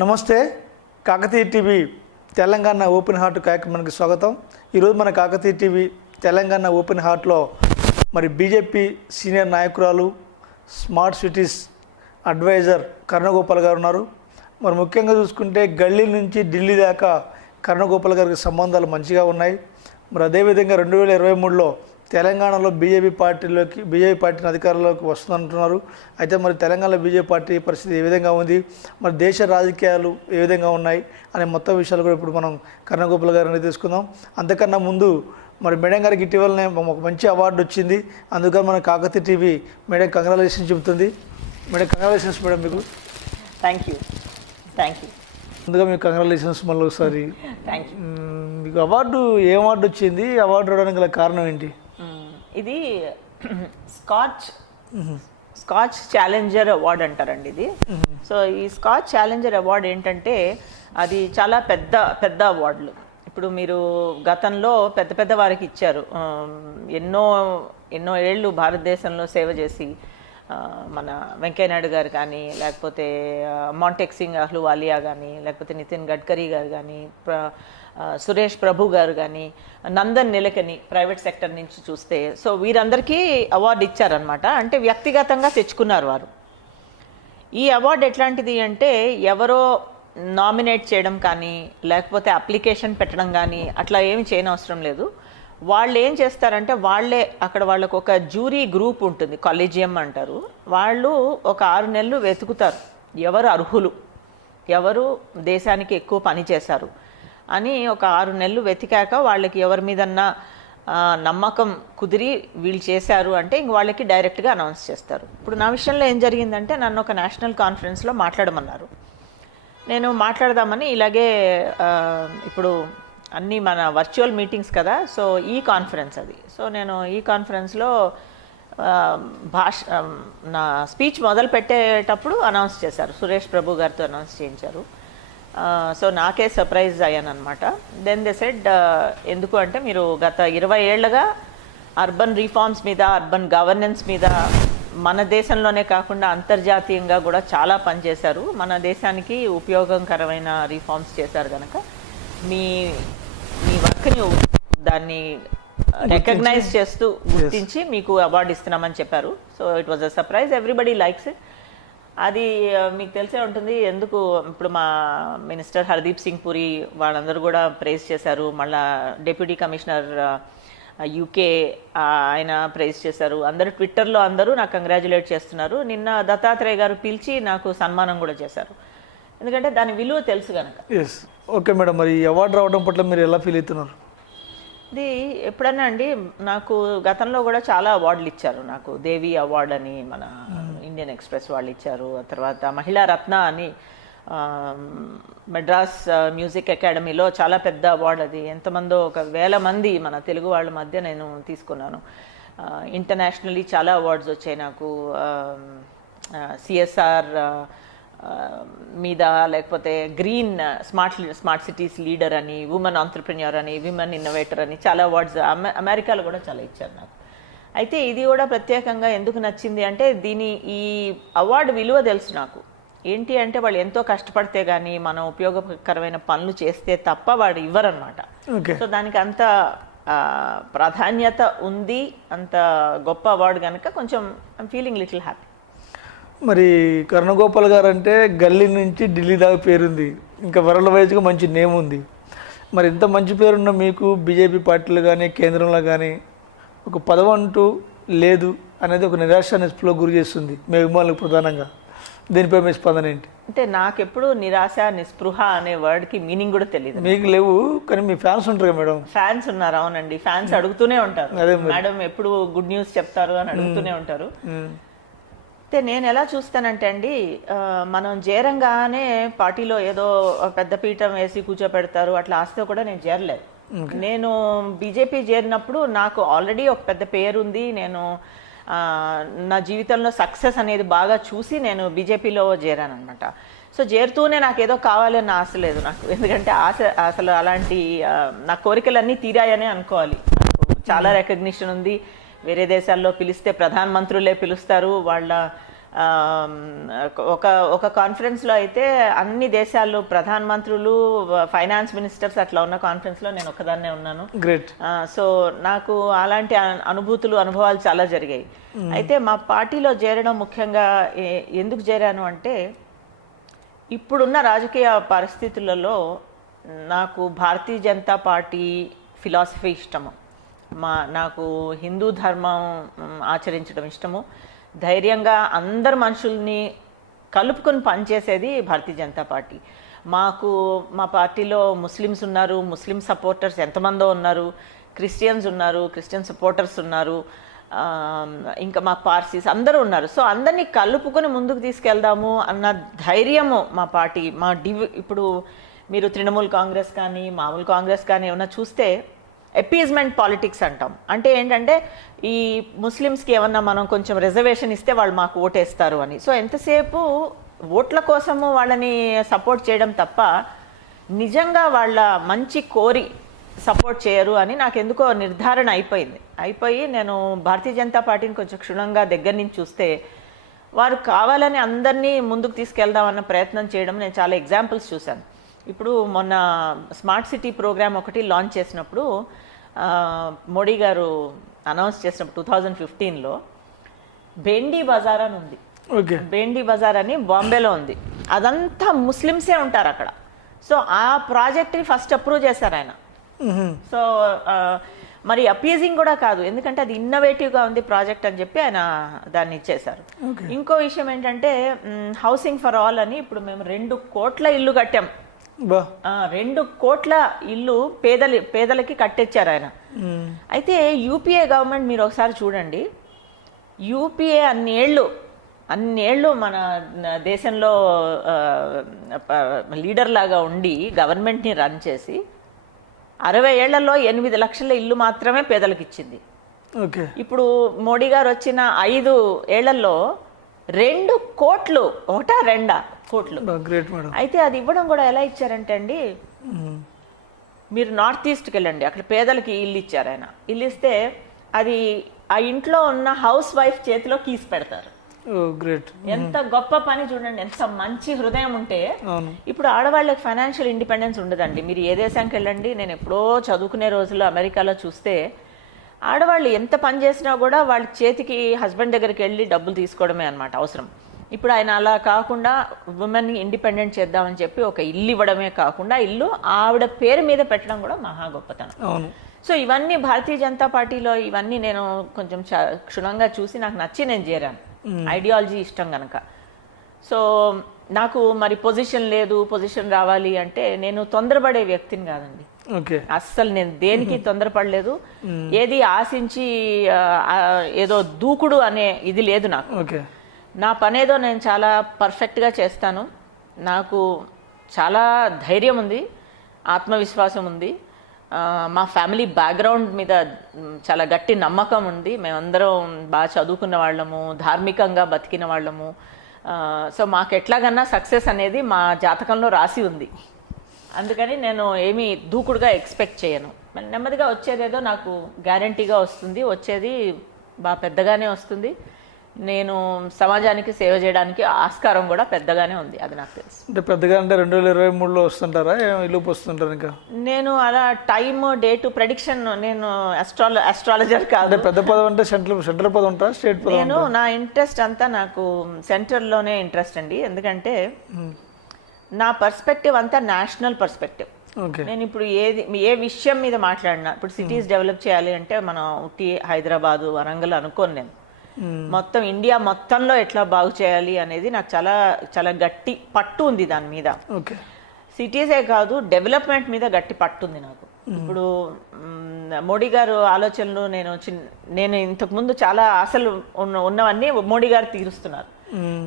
నమస్తే Kakatiya TV Telangana open heart కార్యక్రమానికి స్వాగతం. ఈరోజు మన కాకతీయ టీవీ తెలంగాణ ఓపెన్ హార్ట్లో మరి బీజేపీ సీనియర్ నాయకురాలు స్మార్ట్ సిటీస్ అడ్వైజర్ కర్ణగోపాల్ గారు ఉన్నారు. మరి ముఖ్యంగా చూసుకుంటే గల్లీ నుంచి ఢిల్లీ దాకా కర్ణగోపాల్ గారికి సంబంధాలు మంచిగా ఉన్నాయి. మరి అదేవిధంగా 2023లో తెలంగాణలో బీజేపీ పార్టీని అధికారంలోకి వస్తుందంటున్నారు. అయితే మరి తెలంగాణలో బీజేపీ పార్టీ పరిస్థితి ఏ విధంగా ఉంది, మరి దేశ రాజకీయాలు ఏ విధంగా ఉన్నాయి అనే మొత్తం విషయాలు కూడా ఇప్పుడు మనం కర్ణగోపాల్ గారిని తీసుకుందాం. అంతకన్నా ముందు మరి మేడం గారికి ఇటీవలనే ఒక మంచి అవార్డు వచ్చింది. అందుకని మన కాకతీయ టీవీ మేడం కంగ్రాచులేషన్స్ చెబుతుంది. మేడం కంగ్రాచులేషన్స్ మేడం మీకు. Thank you. ముందుగా మీకు కంగ్రాచులేషన్స్ మళ్ళీ ఒకసారి. Thank you. మీకు ఏ అవార్డు వచ్చింది, అవార్డు రావడానికి గల కారణం ఏంటి? ఇది స్కాచ్ ఛాలెంజర్ అవార్డ్ అంటారండి ఇది. సో ఈ స్కాచ్ ఛాలెంజర్ అవార్డ్ ఏంటంటే అది చాలా పెద్ద అవార్డులు. ఇప్పుడు మీరు గతంలో పెద్ద వారికి ఇచ్చారు. ఎన్నో ఏళ్ళు భారతదేశంలో సేవ చేసి మన వెంకయ్యనాయుడు గారు కానీ, లేకపోతే మాంటెక్ సింగ్ అహ్లూవాలియా కానీ, లేకపోతే నితిన్ గడ్కరీ గారు కానీ, సురేష్ ప్రభు గారు కానీ, నందన్ నిలకని ప్రైవేట్ సెక్టర్ నుంచి చూస్తే, సో వీరందరికీ అవార్డు ఇచ్చారనమాట. అంటే వ్యక్తిగతంగా తెచ్చుకున్నారు వారు. ఈ అవార్డు ఎట్లాంటిది అంటే ఎవరో నామినేట్ చేయడం కానీ, లేకపోతే అప్లికేషన్ పెట్టడం కానీ అట్లా ఏమి చేయనవసరం లేదు. వాళ్ళు ఏం చేస్తారంటే వాళ్ళకు ఒక జ్యూరీ గ్రూప్ ఉంటుంది, కాలేజియం అంటారు. వాళ్ళు ఒక 6 నెలలు వెతుకుతారు ఎవరు అర్హులు, ఎవరు దేశానికి ఎక్కువ పని చేశారు అని. ఒక 6 నెలలు వెతికాక వాళ్ళకి ఎవరి మీదన్నా నమ్మకం కుదిరి వీళ్ళు చేశారు అంటే ఇంక వాళ్ళకి డైరెక్ట్గా అనౌన్స్ చేస్తారు. ఇప్పుడు నా విషయంలో ఏం జరిగిందంటే నన్ను ఒక నేషనల్ కాన్ఫరెన్స్లో మాట్లాడమన్నారు. నేను మాట్లాడదామని ఇలాగే ఇప్పుడు అన్నీ మన వర్చువల్ మీటింగ్స్ కదా, సో ఈ కాన్ఫరెన్స్ అది. సో నేను ఈ కాన్ఫరెన్స్లో నా స్పీచ్ మొదలు పెట్టేటప్పుడు అనౌన్స్ చేశారు, సురేష్ ప్రభు గారితో అనౌన్స్ చేయించారు. సో నాకే సర్ప్రైజ్ అయ్యాను అనమాట. దెన్ దే సెడ్ ఎందుకు అంటే మీరు గత 20 ఏళ్లుగా అర్బన్ రిఫార్మ్స్ మీద, అర్బన్ గవర్నెన్స్ మీద మన దేశంలోనే కాకుండా అంతర్జాతీయంగా కూడా చాలా పనిచేశారు. మన దేశానికి ఉపయోగకరమైన రిఫార్మ్స్ చేశారు కనుక మీ వర్క్ని దాన్ని రికగ్నైజ్ చేస్తూ గుర్తించి మీకు అవార్డు ఇస్తున్నామని చెప్పారు. So it was a surprise. Everybody likes it. అది మీకు తెలిసే ఉంటుంది ఎందుకు. ఇప్పుడు మా మినిస్టర్ హర్దీప్ సింగ్ పురి వాళ్ళందరూ కూడా ప్రైజ్ చేశారు. మళ్ళా డిప్యూటీ కమిషనర్ యూకే ఆయన ప్రైజ్ చేశారు. అందరూ ట్విట్టర్లో అందరూ నాకు కంగ్రాచులేట్ చేస్తున్నారు. నిన్న దత్తాత్రేయ గారు పిలిచి నాకు సన్మానం కూడా చేశారు, ఎందుకంటే దాని విలువ తెలుసు కనుక. ఓకే మేడం, మరి అవార్డు రావడం పట్ల మీరు ఎలా ఫీల్ అవుతున్నారు? ఇది ఎప్పుడన్నా అండి, నాకు గతంలో కూడా చాలా అవార్డులు ఇచ్చారు. నాకు దేవి అవార్డు అని మన ఇండియన్ ఎక్స్ప్రెస్ వాళ్ళు ఇచ్చారు. తర్వాత మహిళా రత్న అని మెడ్రాస్ మ్యూజిక్ అకాడమీలో చాలా పెద్ద అవార్డు అది. ఎంతమందో 1,000 మంది మన తెలుగు వాళ్ళ మధ్య నేను తీసుకున్నాను. ఇంటర్నేషనల్లీ చాలా అవార్డ్స్ వచ్చాయి నాకు. సిఎస్ఆర్ మీద, లేకపోతే గ్రీన్ స్మార్ట్ సిటీస్ లీడర్ అని, ఉమెన్ ఆంటర్ప్రెన్యూర్ అని, విమెన్ ఇన్నోవేటర్ అని చాలా అవార్డ్స్ అమెరికాలో కూడా చాలా ఇచ్చారు నాకు. అయితే ఇది కూడా ప్రత్యేకంగా ఎందుకు నచ్చింది అంటే ఈ అవార్డు విలువ తెలుసు నాకు. ఏంటి అంటే వాళ్ళు ఎంతో కష్టపడితే కానీ మనం ఉపయోగకరమైన పనులు చేస్తే తప్ప వాడు ఇవ్వరనమాట. సో దానికి అంత ప్రాధాన్యత ఉంది, అంత గొప్ప అవార్డు కనుక కొంచెం ఐమ్ ఫీలింగ్ లిటిల్ హ్యాపీ. మరి కర్ణగోపాల్ గారు అంటే గల్లీ నుంచి ఢిల్లీ దాకా పేరుంది, ఇంకా వరల్డ్ వైజ్గా మంచి నేమ్ ఉంది. మరి ఇంత మంచి పేరున్న మీకు బీజేపీ పార్టీలు కానీ కేంద్రంలో కానీ ఒక పదవి అంటూ లేదు అనేది ఒక నిరాశ నిస్పృహలో గురి చేస్తుంది మీ అభిమానులకు ప్రధానంగా. దీనిపై మీ స్పందన ఏంటి? అంటే నాకెప్పుడు నిరాశ నిస్పృహ అనే వర్డ్కి మీనింగ్ కూడా తెలియదు. మీకు లేవు కానీ మీ ఫ్యాన్స్ ఉంటారు కదా మేడం? ఫ్యాన్స్ ఉన్నారు, అవునండి. ఫ్యాన్స్ అడుగుతూనే ఉంటారు, మేడం ఎప్పుడు గుడ్ న్యూస్ చెప్తారు అని అడుగుతూనే ఉంటారు. అయితే నేను ఎలా చూస్తానంటే అండి, మనం చేరంగానే పార్టీలో ఏదో పెద్ద పీఠం వేసి కూర్చోపెడతారు అట్లా ఆస్తితో కూడా నేను చేరలేదు. నేను బీజేపీ చేరినప్పుడు నాకు ఆల్రెడీ ఒక పెద్ద పేరు ఉంది. నేను నా జీవితంలో సక్సెస్ అనేది బాగా చూసి నేను బీజేపీలో చేరాను అనమాట. సో చేరుతూనే నాకు ఏదో కావాలని ఆశ లేదు నాకు, ఎందుకంటే అసలు అలాంటి నా కోరికలన్నీ తీరాయనే అనుకోవాలి. నాకు చాలా రికగ్నిషన్ ఉంది. వేరే దేశాల్లో పిలిస్తే ప్రధానమంత్రులే పిలుస్తారు, వాళ్ళ ఒక ఒక కాన్ఫరెన్స్లో అయితే అన్ని దేశాలు ప్రధానమంత్రులు, ఫైనాన్స్ మినిస్టర్స్ అట్లా ఉన్న కాన్ఫరెన్స్లో నేను ఒక్కదాన్నే ఉన్నాను. గ్రేట్. సో నాకు అలాంటి అనుభవాలు చాలా జరిగాయి. అయితే మా పార్టీలో చేరడం ముఖ్యంగా ఎందుకు చేరాను అంటే, ఇప్పుడున్న రాజకీయ పరిస్థితులలో నాకు భారతీయ జనతా పార్టీ ఫిలాసఫీ ఇష్టము. నాకు హిందూ ధర్మం ఆచరించడం ఇష్టము. ధైర్యంగా అందరు మనుషుల్ని కలుపుకొని పనిచేసేది భారతీయ జనతా పార్టీ. మా పార్టీలో ముస్లిమ్స్ ఉన్నారు, ముస్లిం సపోర్టర్స్ ఎంతమందో ఉన్నారు, క్రిస్టియన్స్ ఉన్నారు, క్రిస్టియన్ సపోర్టర్స్ ఉన్నారు, ఇంకా మా పార్సీస్ అందరూ ఉన్నారు. సో అందరినీ కలుపుకొని ముందుకు తీసుకెళ్దాము అన్న ధైర్యము మా పార్టీ. ఇప్పుడు మీరు తృణమూల్ కాంగ్రెస్ కానీ మామూలు కాంగ్రెస్ కానీ ఏమన్నా చూస్తే అపీజ్మెంట్ పాలిటిక్స్ అంటాం. అంటే ఏంటంటే ఈ ముస్లిమ్స్కి ఏమన్నా మనం కొంచెం రిజర్వేషన్ ఇస్తే వాళ్ళు మాకు ఓటేస్తారు అని. సో ఎంతసేపు ఓట్ల కోసము వాళ్ళని సపోర్ట్ చేయడం తప్ప నిజంగా వాళ్ళ మంచి కోరి సపోర్ట్ చేయరు అని నాకు ఎందుకో నిర్ధారణ అయిపోయి నేను భారతీయ జనతా పార్టీని కొంచెం క్షుణ్ణంగా దగ్గర నుంచి చూస్తే వారు కావాలని అందరినీ ముందుకు తీసుకెళ్దామన్న ప్రయత్నం చేయడం నేను చాలా ఎగ్జాంపుల్స్ చూశాను. ఇప్పుడు మొన్న స్మార్ట్ సిటీ ప్రోగ్రామ్ ఒకటి లాంచ్ చేసినప్పుడు మోడీ గారు అనౌన్స్ చేసినప్పుడు 2015లో బెండీ బజార్ అని ఉంది. బెండీ బజార్ అని బాంబేలో ఉంది. అదంతా ముస్లిమ్సే ఉంటారు అక్కడ. సో ఆ ప్రాజెక్ట్ని ఫస్ట్ అప్రూవ్ చేశారు ఆయన. సో మరి అపీజింగ్ కూడా కాదు, ఎందుకంటే అది ఇన్నోవేటివ్గా ఉంది ప్రాజెక్ట్ అని చెప్పి ఆయన దాన్ని ఇచ్చేశారు. ఇంకో విషయం ఏంటంటే హౌసింగ్ ఫర్ ఆల్ అని ఇప్పుడు మేము 2 కోట్ల ఇల్లు కట్టాం. 2 కోట్ల ఇల్లు పేదలకి కట్టించారు ఆయన. అయితే యూపీఏ గవర్నమెంట్ మీరు ఒకసారి చూడండి, యూపీఏ అన్నేళ్ళు మన దేశంలో లీడర్ లాగా ఉండి గవర్నమెంట్ని రన్ చేసి 60 ఏళ్లలో 8 లక్షల ఇల్లు మాత్రమే పేదలకు ఇచ్చింది. ఇప్పుడు మోడీ గారు వచ్చిన 5 ఏళ్లలో 2 కోట్లు, 1-2 కోట్లు. అయితే అది ఇవ్వడం కూడా ఎలా ఇచ్చారంటే అండి, మీరు నార్త్ ఈస్ట్కి వెళ్ళండి, అక్కడ పేదలకి ఇల్లు ఇచ్చారు ఆయన. ఇల్లు ఇస్తే అది ఆ ఇంట్లో ఉన్న హౌస్ వైఫ్ చేతిలో కీస్ పెడతారు. ఎంత గొప్ప పని చూడండి, ఎంత మంచి హృదయం ఉంటే. ఇప్పుడు ఆడవాళ్ళకి ఫైనాన్షియల్ ఇండిపెండెన్స్ ఉండదండి. మీరు ఏ దేశానికి వెళ్ళండి, నేను ఎప్పుడో చదువుకునే రోజుల్లో అమెరికాలో చూస్తే ఆడవాళ్ళు ఎంత పని చేసినా కూడా వాళ్ళ చేతికి హస్బెండ్ దగ్గరికి వెళ్ళి డబ్బులు తీసుకోవడమే అనమాట అవసరం. ఇప్పుడు ఆయన అలా కాకుండా ఉమెన్ని ఇండిపెండెంట్ చేద్దామని చెప్పి ఒక ఇల్లు ఇవ్వడమే కాకుండా ఇల్లు ఆవిడ పేరు మీద పెట్టడం కూడా మహా గొప్పతనం. సో ఇవన్నీ భారతీయ జనతా పార్టీలో ఇవన్నీ నేను కొంచెం క్షుణ్ణంగా చూసి నాకు నచ్చి నేను చేరాను. ఐడియాలజీ ఇష్టం కనుక. సో నాకు మరి పొజిషన్ రావాలి అంటే నేను తొందరపడే వ్యక్తిని కాదండి. అస్సలు నేను దేనికి తొందరపడలేదు. ఏది ఆశించి ఏదో దూకుడు అనే ఇది లేదు నాకు. నా పనేదో నేను చాలా పర్ఫెక్ట్గా చేస్తాను. నాకు చాలా ధైర్యం ఉంది, ఆత్మవిశ్వాసం ఉంది. మా ఫ్యామిలీ బ్యాక్గ్రౌండ్ మీద చాలా గట్టి నమ్మకం ఉంది. మేమందరం బాగా చదువుకున్న వాళ్ళము, ధార్మికంగా బతికిన వాళ్ళము. సో మాకు ఎట్లాగన్నా సక్సెస్ అనేది మా జాతకంలో రాసి ఉంది. అందుకని నేను ఏమీ దూకుడుగా ఎక్స్పెక్ట్ చేయను. నెమ్మదిగా వచ్చేదేదో నాకు గ్యారంటీగా వస్తుంది. వచ్చేది బాగా పెద్దగానే వస్తుంది. నేను సమాజానికి సేవ చేయడానికి ఆస్కారం కూడా పెద్దగానే ఉంది, అది నాకు తెలుసు. అంటే పెద్దగా అంటే 2023లో వస్తుంటారా, ఈలోపు వస్తుంటారు? ఇంకా నేను అలా టైమ్ డేట్ ప్రెడిక్షన్, నేను అస్ట్రాలజర్ కాదు. పెద్ద పదం అంటే సెంట్రల్ పదం ఉంటా, స్టేట్ పదం? నేను నా ఇంట్రెస్ట్ అంతా నాకు సెంటర్లోనే ఇంట్రెస్ట్ అండి. ఎందుకంటే నా పర్స్పెక్టివ్ అంతా నేషనల్ పర్స్పెక్టివ్. నేను ఇప్పుడు ఏ విషయం మీద మాట్లాడినా, ఇప్పుడు సిటీస్ డెవలప్ చేయాలి అంటే మనం ఉట్టి హైదరాబాదు, వరంగల్ అనుకోను. నేను మొత్తం ఇండియా మొత్తంలో ఎట్లా బాగు చేయాలి అనేది నాకు చాలా చాలా గట్టి పట్టు ఉంది దాని మీద. సిటీసే కాదు, డెవలప్మెంట్ మీద గట్టి పట్టు ఉంది నాకు. ఇప్పుడు మోడీ గారు ఆలోచనలు నేను ఇంతకుముందు చాలా ఆశలు ఉన్నవన్నీ మోడీ గారు తీరుస్తున్నారు.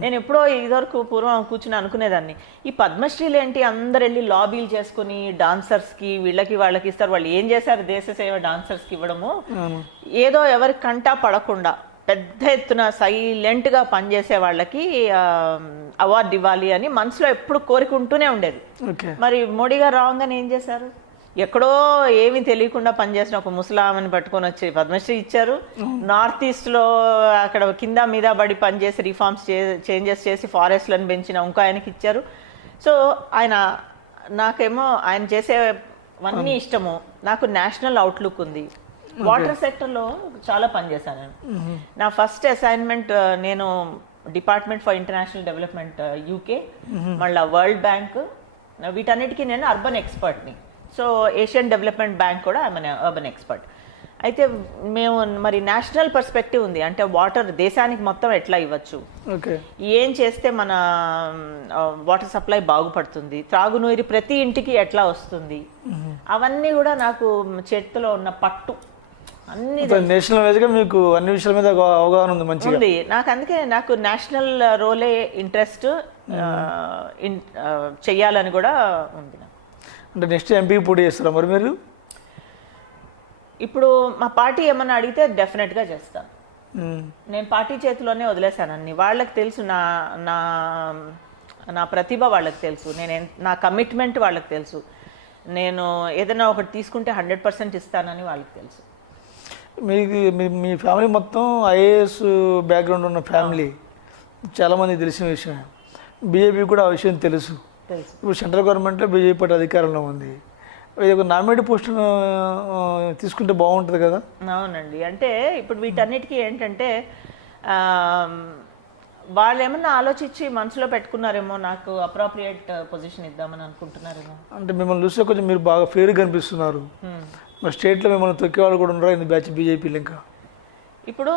నేను ఎప్పుడో ఇదివరకు పూర్వం కూర్చుని అనుకునేదాన్ని, ఈ పద్మశ్రీలు ఏంటి అందరు వెళ్ళి లాబీలు చేసుకుని డాన్సర్స్కి వాళ్ళకి ఇస్తారు, వాళ్ళు ఏం చేశారు దేశ సేవ డాన్సర్స్కి ఇవ్వడము, ఏదో ఎవరి కంటా పడకుండా పెద్ద ఎత్తున సైలెంట్గా పనిచేసే వాళ్ళకి అవార్డు ఇవ్వాలి అని మనసులో ఎప్పుడు కోరికుంటూనే ఉండేది. మరి మోడీ గారు రావంగానే ఏం చేశారు, ఎక్కడో ఏమీ తెలియకుండా పనిచేసిన ఒక ముసలామని పట్టుకొని వచ్చి పద్మశ్రీ ఇచ్చారు. నార్త్ ఈస్ట్లో అక్కడ కింద మీద పడి పనిచేసి రిఫార్మ్స్ చేంజెస్ చేసి ఫారెస్ట్లను పెంచిన ఇంకో ఆయనకి ఇచ్చారు. సో నాకేమో ఆయన చేసేవన్నీ ఇష్టము. నాకు నేషనల్ అవుట్లుక్ ఉంది. వాటర్ సెక్టర్లో చాలా పనిచేశాను నేను. నా ఫస్ట్ అసైన్మెంట్ నేను department for international development UK, మళ్ళీ వరల్డ్ బ్యాంక్, వీటన్నిటికీ నేను అర్బన్ ఎక్స్పర్ట్ని. సో ఏషియన్ డెవలప్మెంట్ బ్యాంక్ కూడా ఐఎమ్ అర్బన్ ఎక్స్పర్ట్. అయితే మేము మరి నేషనల్ పర్స్పెక్టివ్ ఉంది, అంటే వాటర్ దేశానికి మొత్తం ఎట్లా ఇవ్వచ్చు, ఏం చేస్తే మన వాటర్ సప్లై బాగుపడుతుంది, త్రాగునీరు ప్రతి ఇంటికి ఎట్లా వస్తుంది, అవన్నీ కూడా నాకు చేతిలో ఉన్న పట్టు అన్ని నేషనల్ వైజ్ గా మీకు అన్ని విషయాల మీద అవగాహన ఉంది, మంచిగా ఉంది నాకు. అందుకే నాకు నేషనల్ రోలే ఇంట్రెస్ట్ చెయ్యాలని కూడా ఉంది. అంటే నెక్స్ట్ ఎంపీకి పోటీ చేస్తారా మరి మీరు? ఇప్పుడు మా పార్టీ ఏమన్నా అడిగితే డెఫినెట్గా చేస్తాను. నేను పార్టీ చేతిలోనే వదిలేశాను అన్ని. వాళ్ళకి తెలుసు నా నా నా ప్రతిభ వాళ్ళకి తెలుసు, నా కమిట్మెంట్ వాళ్ళకి తెలుసు. నేను ఏదైనా ఒకటి తీసుకుంటే 100% ఇస్తానని వాళ్ళకి తెలుసు. మీ ఫ్యామిలీ మొత్తం IAS బ్యాక్గ్రౌండ్ ఉన్న ఫ్యామిలీ, చాలామంది తెలిసిన విషయం. బీజేపీ కూడా ఆ విషయం తెలుసు. ఇప్పుడు సెంట్రల్ గవర్నమెంట్లో బీజేపీ పార్టీ అధికారంలో ఉంది. ఇది ఒక నామినేట్ పోస్ట్ తీసుకుంటే బాగుంటుంది కదా? అవునండి. అంటే ఇప్పుడు వీటన్నిటికీ ఏంటంటే వాళ్ళు ఏమన్నా ఆలోచించి మనసులో పెట్టుకున్నారేమో, నాకు అప్రోప్రియేట్ పొజిషన్ ఇద్దామని అనుకుంటున్నారేమో. అంటే మిమ్మల్ని చూస్తే కొంచెం మీరు బాగా ఫేర్ కనిపిస్తున్నారు. మరి స్టేట్లో మిమ్మల్ని తొక్కే వాళ్ళు కూడా ఉన్నారా బ్యాచ్ బీజేపీలు? ఇంకా ఇప్పుడు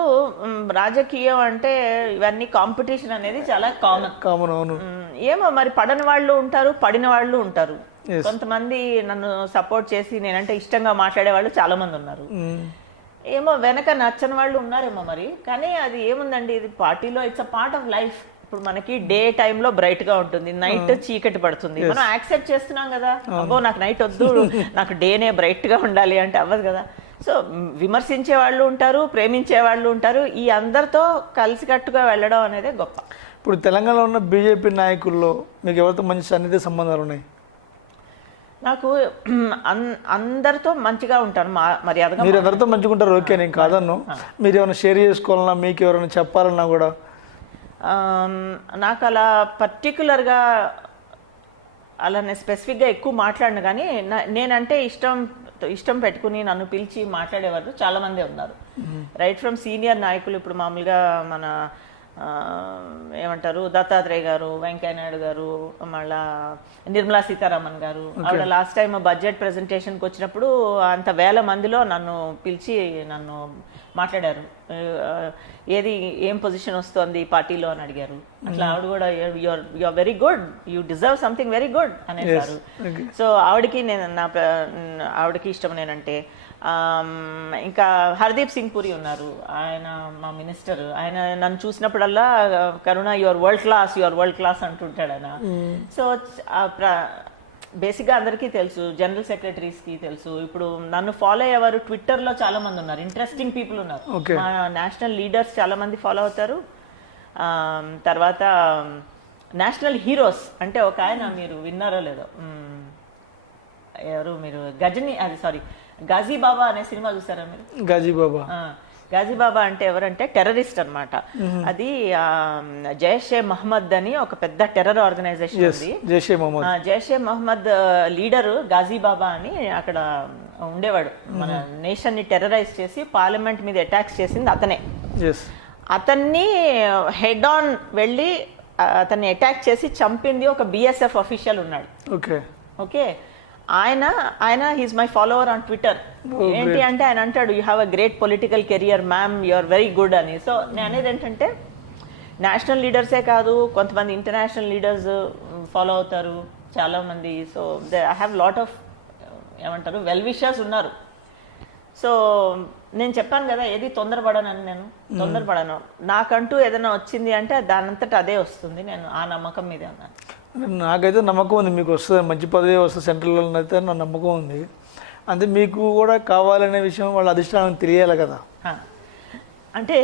రాజకీయం అంటే ఇవన్నీ కాంపిటీషన్ అనేది చాలా కామన్. అవును. ఏమో మరి పడని వాళ్ళు ఉంటారు, పడిన వాళ్ళు ఉంటారు. కొంతమంది నన్ను సపోర్ట్ చేసి నేనంటే ఇష్టంగా మాట్లాడే వాళ్ళు చాలా మంది ఉన్నారు. ఏమో వెనక నచ్చని వాళ్ళు ఉన్నారేమో మరి. కానీ అది ఏముందండి, ఇది పార్టీలో it's a part of life. ఇప్పుడు మనకి డే టైంలో బ్రైట్ గా ఉంటుంది, నైట్ చీకటి పడుతుంది. మనం యాక్సెప్ట్ చేస్తున్నాం కదా, అబ్బో నాకు నైట్ వద్దు, నాకు డేనే బ్రైట్ గా ఉండాలి అంటే అవ్వదు కదా. సో విమర్శించే వాళ్ళు ఉంటారు, ప్రేమించే వాళ్ళు ఉంటారు. ఈ అందరితో కలిసికట్టుగా వెళ్ళడం అనేది గొప్ప. ఇప్పుడు తెలంగాణలో ఉన్న బీజేపీ నాయకుల్లో మీకు ఎవరితో మంచి సన్నిహిత సంబంధాలు ఉన్నాయి? నాకు అందరితో మంచిగా ఉంటాను, మర్యాదగా. మీరు అందరితో మంచిగా ఉంటారు, ఓకే, నేను కాదన్ను. మీరు ఏమైనా షేర్ చేసుకోవాలన్నా, మీకు ఎవరైనా చెప్పాలన్నా కూడా? నాకు అలా పర్టికులర్గా అలా నేను స్పెసిఫిక్గా ఎక్కువ మాట్లాడిన, కానీ నేనంటే ఇష్టం పెట్టుకుని నన్ను పిలిచి మాట్లాడేవారు చాలామంది ఉన్నారు. రైట్ ఫ్రమ్ సీనియర్ నాయకులు, ఇప్పుడు మామూలుగా మన ఏమంటారు దత్తాత్రేయ గారు, వెంకయ్య నాయుడు గారు, మళ్ళా నిర్మలా సీతారామన్ గారు. ఆవిడ లాస్ట్ టైం బడ్జెట్ ప్రెజెంటేషన్కి వచ్చినప్పుడు అంత వేల మందిలో నన్ను పిలిచి నన్ను మాట్లాడారు. ఏం పొజిషన్ వస్తుంది పార్టీలో అని అడిగారు. అట్లా ఆవిడ కూడా you're very good, you deserve something very good అనేసారు. సో ఆవిడకి ఇష్టం నేనంటే. ఇంకా హర్దీప్ సింగ్ పురి ఉన్నారు, ఆయన మా మినిస్టర్. ఆయన నన్ను చూసినప్పుడల్లా కరుణ యువర్ వరల్డ్ క్లాస్ అంటుంటాడు ఆయన. సో బేసిక్గా అందరికీ తెలుసు, జనరల్ సెక్రటరీస్కి తెలుసు. ఇప్పుడు నన్ను ఫాలో అయ్యేవారు ట్విట్టర్లో చాలా మంది ఉన్నారు, ఇంట్రెస్టింగ్ పీపుల్ ఉన్నారు. మా నేషనల్ లీడర్స్ చాలా మంది ఫాలో అవుతారు. తర్వాత నేషనల్ హీరోస్ అంటే ఒక ఆయన, మీరు విన్నారో లేదో, ఎవరు మీరు, గాజీబాబా అనే సినిమా చూసారా మీరు? గాజీబాబా అంటే ఎవరంటే టెర్రరిస్ట్ అనమాట. అది జైషే మహమ్మద్ అని ఒక పెద్ద టెర్రర్ ఆర్గనైజేషన్ ఉంది. జైషే మహమ్మద్ లీడరు గాజీబాబా అని అక్కడ ఉండేవాడు. మన నేషన్ ని టెర్రరైజ్ చేసి పార్లమెంట్ మీద అటాక్స్ చేసింది అతనే. అతన్ని హెడ్ ఆన్ వెళ్ళి అతన్ని అటాక్ చేసి చంపింది ఒక BSF అఫీషియల్ ఉన్నాడు. ఓకే, ఆయన he's my follower on Twitter. ఏంటి అంటే ఆయన అంటాడు, you have a great political career ma'am, you are very good అని. సో నేను అనేది ఏంటంటే నేషనల్ లీడర్సే కాదు, కొంతమంది ఇంటర్నేషనల్ లీడర్స్ ఫాలో అవుతారు చాలా మంది. So I have lot of ఏమంటారు వెల్ విషర్స్ ఉన్నారు. సో నేను చెప్పాను కదా, ఏది తొందరపడనని. నేను తొందరపడను. నాకంటూ ఏదైనా వచ్చింది అంటే దానంతట అదే వస్తుంది. నేను ఆ నమ్మకం మీదే ఉన్నాను. నాకైతే నమ్మకం ఉంది మీకు వస్తుంది, మంచి పదవి వస్తుంది సెంట్రల్లో అయితే నా నమ్మకం ఉంది. అంటే మీకు కూడా కావాలనే విషయం వాళ్ళ అధిష్టానం తెలియాలి కదా. అంటే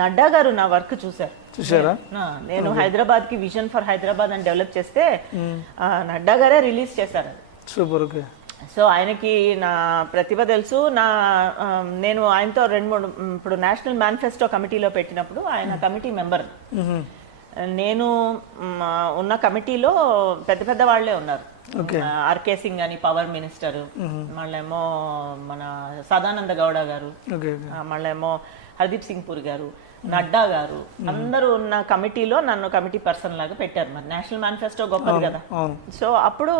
నడ్డా గారు నా వర్క్ చూసారా? నేను హైదరాబాద్ కి విజన్ ఫర్ హైదరాబాద్ అని డెవలప్ చేస్తే నడ్డా గారే రిలీజ్ చేశారు. సూపర్. ఓకే, సో ఆయనకి నా ప్రతిభ తెలుసు. నేను ఆయనతో 2-3 ఇప్పుడు నేషనల్ మేనిఫెస్టో కమిటీలో పెట్టినప్పుడు ఆయన కమిటీ మెంబర్. నేను ఉన్న కమిటీలో పెద్ద పెద్ద వాళ్ళే ఉన్నారు. ఆర్కే సింగ్ అని పవర్ మినిస్టర్, మళ్ళేమో మన సదానంద గౌడ గారు, మళ్ళేమో హర్దీప్ సింగ్ పూరి గారు, నడ్డా గారు, అందరూ ఉన్న కమిటీలో నన్ను కమిటీ పర్సన్ లాగా పెట్టారు. మరి నేషనల్ మేనిఫెస్టో గొప్పది కదా. సో అప్పుడు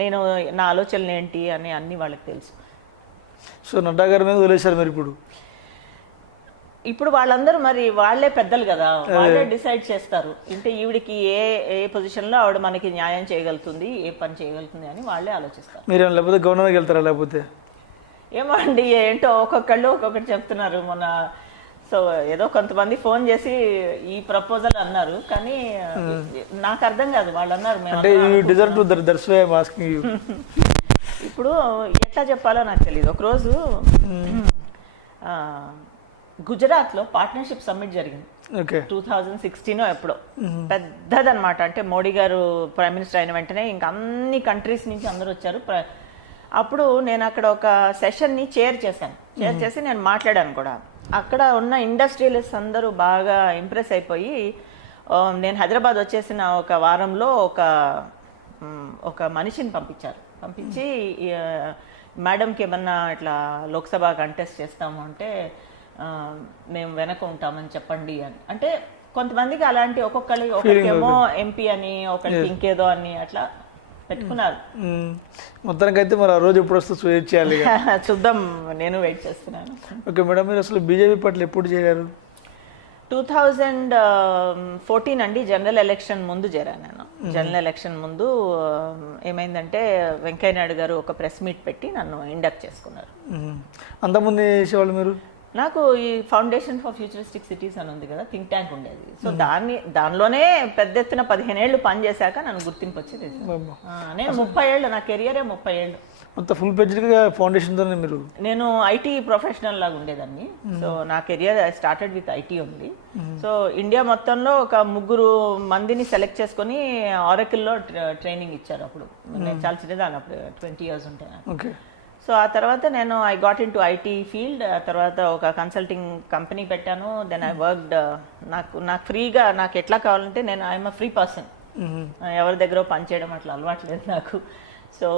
నేను నా ఆలోచనలు ఏంటి అని అన్ని వాళ్ళకి తెలుసు. సో నడ్డా గారి మీద వదిలేశారు మీరు ఇప్పుడు వాళ్ళందరూ మరి వాళ్ళే పెద్దలు కదా, వాళ్ళే డిసైడ్ చేస్తారు. అంటే ఈవిడికి ఏ పొజిషన్ లో ఆవిడ మనకి న్యాయం చేయగలుగుతుంది, ఏ పని చేయగలుగుతుంది అని వాళ్ళే ఆలోచిస్తారు. మీరు లేకపోతే గవర్నర్కి వెళ్తారా? లేకపోతే ఏమో అండి, ఏంటో ఒక్కొక్కళ్ళు ఒక్కొక్కటి చెప్తున్నారు. మొన్న సో ఏదో కొంతమంది ఫోన్ చేసి ఈ ప్రపోజల్ అన్నారు, కానీ నాకు అర్థం కాదు. వాళ్ళు అన్నారు ఇప్పుడు ఎట్లా చెప్పాలో నాకు తెలియదు. ఒకరోజు గుజరాత్లో పార్ట్నర్షిప్ సమ్మిట్ జరిగింది 2016 ఎప్పుడో. పెద్దదన్నమాట. అంటే మోడీ గారు ప్రైమ్ మినిస్టర్ అయిన వెంటనే ఇంకా అన్ని కంట్రీస్ నుంచి అందరూ వచ్చారు. అప్పుడు నేను అక్కడ ఒక సెషన్ని చైర్ చేసి నేను మాట్లాడాను కూడా. అక్కడ ఉన్న ఇండస్ట్రియలిస్ట్ అందరూ బాగా ఇంప్రెస్ అయిపోయి నేను హైదరాబాద్ వచ్చేసిన ఒక వారంలో ఒక మనిషిని పంపించి మేడంకి ఏమన్నా ఇట్లా లోక్సభ కంటెస్ట్ చేస్తాము అంటే మేము వెనక ఉంటామని చెప్పండి అని. అంటే కొంతమందికి అలాంటి ఒకరికేమో ఎంపీ అని, ఒకరికి ఇంకేదో అని అట్లా పెట్టుకున్నారు. మొత్తానికి అయితే మరి ఆ రోజు ఎప్పుడు వస్తే వెయిట్ చేయాలి. చూద్దాం, నేను వెయిట్ చేస్తున్నాను. ఓకే మేడం, మీరు అసలు బీజేపీ పట్ల ఎప్పుడు చేరారు? 2014 అండి, జనరల్ ఎలక్షన్ ముందు చేరాను నేను. జనరల్ ఎలక్షన్ ముందు ఏమైందంటే వెంకయ్య నాయుడు గారు ఒక ప్రెస్ మీట్ పెట్టి నన్ను ఇండక్ట్ చేసుకున్నారు. అంతకుముందు చేసేవాళ్ళు మీరు? నాకు ఈ ఫౌండేషన్ ఫర్ ఫ్యూచరిస్టిక్ సిటీస్ అని ఉంది కదా, థింక్ ట్యాంక్ ఉండేది. సో దానిలోనే పెద్ద ఎత్తున 15 ఏళ్ళు పనిచేశాక నన్ను గుర్తింపు వచ్చేది. నేను 30 ఏళ్ళు, నా కెరియరే 30 ఏళ్ళు. మొత్తం ఫుల్ ఫ్లెడ్జ్డ్గా ఫౌండేషన్తో మీరు? నేను ఐటీ ప్రొఫెషనల్ లాగా ఉండేదాన్ని. సో నా career I started with IT only. So India మొత్తంలో ఒక 3 మందిని సెలెక్ట్ చేసుకుని ఆరకిల్లో ట్రైనింగ్ ఇచ్చారు. అప్పుడు నేను చాలా చిన్నదాన్ని, అప్పుడు 20 years ఉంటాయి నాకు. సో ఆ తర్వాత నేను I got in to IT field. ఆ తర్వాత ఒక కన్సల్టింగ్ కంపెనీ పెట్టాను. Then I worked. నాకు ఫ్రీగా, నాకు ఎట్లా కావాలంటే నేను ఐఎమ్ అ ఫ్రీ పర్సన్. ఎవరి దగ్గర పనిచేయడం అట్లా అలవాట్లేదు నాకు. సో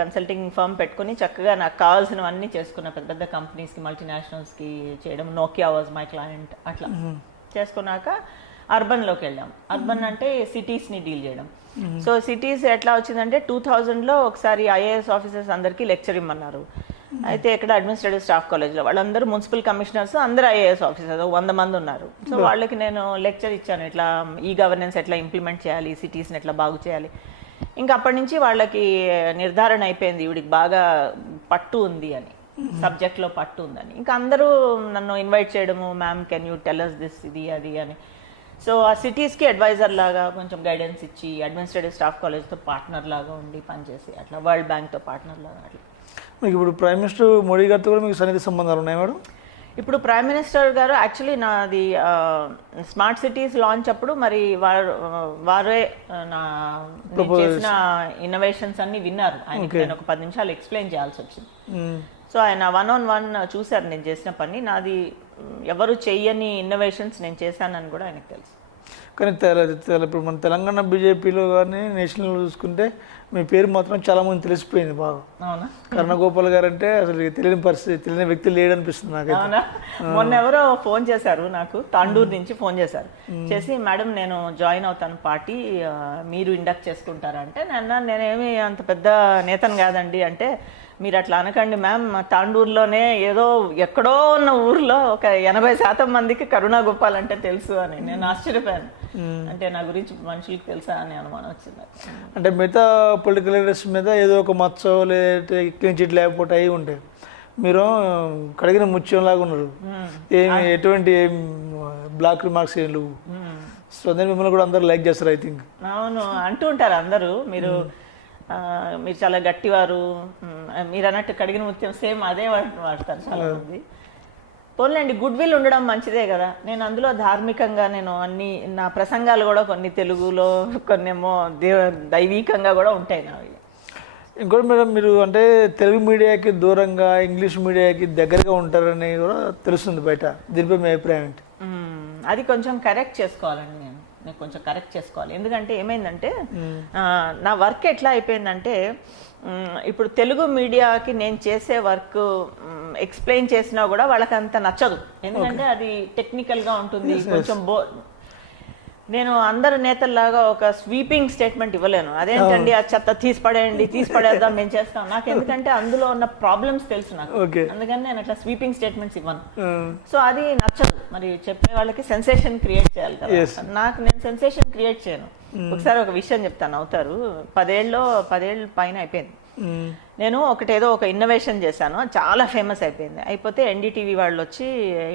కన్సల్టింగ్ ఫర్మ్ పెట్టుకుని చక్కగా నాకు కావాల్సినవన్నీ చేసుకున్న. పెద్ద పెద్ద కంపెనీస్కి, మల్టీనేషనల్స్కి చేయడం. Nokia was my client. అట్లా చేసుకున్నాక అర్బన్లోకి వెళ్ళాం. అర్బన్ అంటే సిటీస్ని డీల్ చేయడం. సో సిటీస్ ఎట్లా వచ్చిందంటే 2000లో ఒకసారి ఐఏఎస్ ఆఫీసర్స్ అందరికీ లెక్చర్ ఇమ్మన్నారు. అయితే ఇక్కడ అడ్మినిస్ట్రేటివ్ స్టాఫ్ కాలేజ్లో వాళ్ళందరూ మున్సిపల్ కమిషనర్స్, అందరూ ఐఏఎస్ ఆఫీసర్స్ 100 మంది ఉన్నారు. సో వాళ్ళకి నేను లెక్చర్ ఇచ్చాను, ఇట్లా ఈ గవర్నెన్స్ ఎట్లా ఇంప్లిమెంట్ చేయాలి, సిటీస్ని ఎట్లా బాగు చేయాలి. ఇంకా అప్పటి నుంచి వాళ్ళకి నిర్ధారణ అయిపోయింది ఈవిడికి బాగా పట్టు ఉంది అని, సబ్జెక్ట్లో పట్టు ఉందని. ఇంకా అందరూ నన్ను ఇన్వైట్ చేయడము, ma'am can you tell us this, ఇది అది అని. సో ఆ సిటీస్కి అడ్వైజర్ లాగా కొంచెం గైడెన్స్ ఇచ్చి, అడ్మినిస్ట్రేటివ్ స్టాఫ్ కాలేజ్తో పార్ట్నర్ లాగా ఉండి పనిచేసి, అట్లా వరల్డ్ బ్యాంక్తో పార్ట్నర్ లాగా అట్లా. మీకు ఇప్పుడు ప్రైమ్ మినిస్టర్ మోడీ గారితో కూడా మీకు సన్నిహిత సంబంధాలు ఉన్నాయి మేడం? ఇప్పుడు ప్రైమ్ మినిస్టర్ గారు యాక్చువల్లీ నాది స్మార్ట్ సిటీస్ లాంచ్ అప్పుడు మరి వారే నా చేసిన ఇన్నోవేషన్స్ అన్ని విన్నారు. ఆయనకి నేను ఒక 10 నిమిషాలు ఎక్స్ప్లెయిన్ చేయాల్సి వచ్చింది. సో ఆయన 1-on-1 చూశారు నేను చేసిన పని. నాది ఎవరు చెయ్యని ఇన్నోవేషన్స్ నేను చేశానని కూడా ఆయనకు తెలుసు. కానీ ఇప్పుడు మన తెలంగాణ బీజేపీలో కానీ నేషనల్ చూసుకుంటే మీ పేరు మాత్రం చాలా మంది తెలిసిపోయింది బాగా. అవునా? కరుణగోపాల్ గారు అంటే అసలు తెలియని పరిస్థితి, తెలియని వ్యక్తి లేడనిపిస్తుంది నాకు. అవునా? మొన్న ఎవరో ఫోన్ చేశారు నాకు, తాండూరు నుంచి ఫోన్ చేసి, మేడం నేను జాయిన్ అవుతాను పార్టీ, మీరు ఇండక్ట్ చేసుకుంటారా అంటే, నేనేమి అంత పెద్ద నేతను కాదండి అంటే, మీరు అట్లా అనకండి మ్యామ్, తాండూరులోనే ఏదో ఎక్కడో ఉన్న ఊర్లో ఒక 80% మందికి కరుణగోపాల్ అంటే తెలుసు అని. నేను ఆశ్చర్యపోయాను. అంటే నా గురించి మనుషులకు తెలుసా అని అనుమానం వచ్చింది. అంటే మిగతా పొలిటికల్ లీడర్స్ మీద ఏదో ఒక మచ్చో లేదంటే క్లీన్ చిట్ లేకపోతే అవి ఉంటాయి, మీరు కడిగిన ముత్యంలాగా ఉన్నారు. ఏమి ఎటువంటి బ్లాక్ రిమార్క్స్ ఏం లేవు. సో అదే మిమ్మల్ని కూడా అందరూ లైక్ చేస్తారు ఐ థింక్. అవును, అంటూ ఉంటారు అందరూ. మీరు చాలా గట్టివారు, మీరు అన్నట్టు కడిగిన ముత్యం, సేమ్ అదే వాడతారు చాలా మంది. పోన్లేండి, గుడ్ విల్ ఉండడం మంచిదే కదా. నేను అందులో ధార్మికంగా నేను అన్ని, నా ప్రసంగాలు కూడా కొన్ని తెలుగులో, కొన్నేమో దైవీకంగా కూడా ఉంటాయి నావి. ఇంకోటి మేడం, మీరు అంటే తెలుగు మీడియాకి దూరంగా ఇంగ్లీష్ మీడియాకి దగ్గరగా ఉంటారని కూడా తెలుస్తుంది బయట. దీనిపై మీ అభిప్రాయం ఏంటి? అది కొంచెం కరెక్ట్ చేసుకోవాలండి. నేను కొంచెం కరెక్ట్ చేసుకోవాలి. ఎందుకంటే ఏమైందంటే నా వర్క్ ఎట్లా అయిపోయిందంటే, ఇప్పుడు తెలుగు మీడియాకి నేను చేసే వర్క్ ఎక్స్ప్లెయిన్ చేసినా కూడా వాళ్ళకి అంత నచ్చదు. ఎందుకంటే అది టెక్నికల్గా ఉంటుంది, కొంచెం నేను అందరు నేతల్లాగా ఒక స్వీపింగ్ స్టేట్మెంట్ ఇవ్వలేను. అదేంటండి ఆ చెత్త తీసిపడేద్దాం మేము చేస్తాం. నాకు ఎందుకంటే అందులో ఉన్న ప్రాబ్లమ్స్ తెలుసు నాకు, అందుకని నేను అట్లా స్వీపింగ్ స్టేట్మెంట్స్ ఇవ్వను. సో అది నచ్చదు. మరి చెప్పే వాళ్ళకి సెన్సేషన్ క్రియేట్ చేయాలి కదా. నేను సెన్సేషన్ క్రియేట్ చేయను. ఒకసారి ఒక విషయం చెప్తాను, అవుతారు. 10 ఏళ్ళ పైన అయిపోయింది. నేను ఏదో ఒక ఇన్నోవేషన్ చేశాను, చాలా ఫేమస్ అయిపోయింది. అయిపోతే ఎన్డీటీవీ వాళ్ళు వచ్చి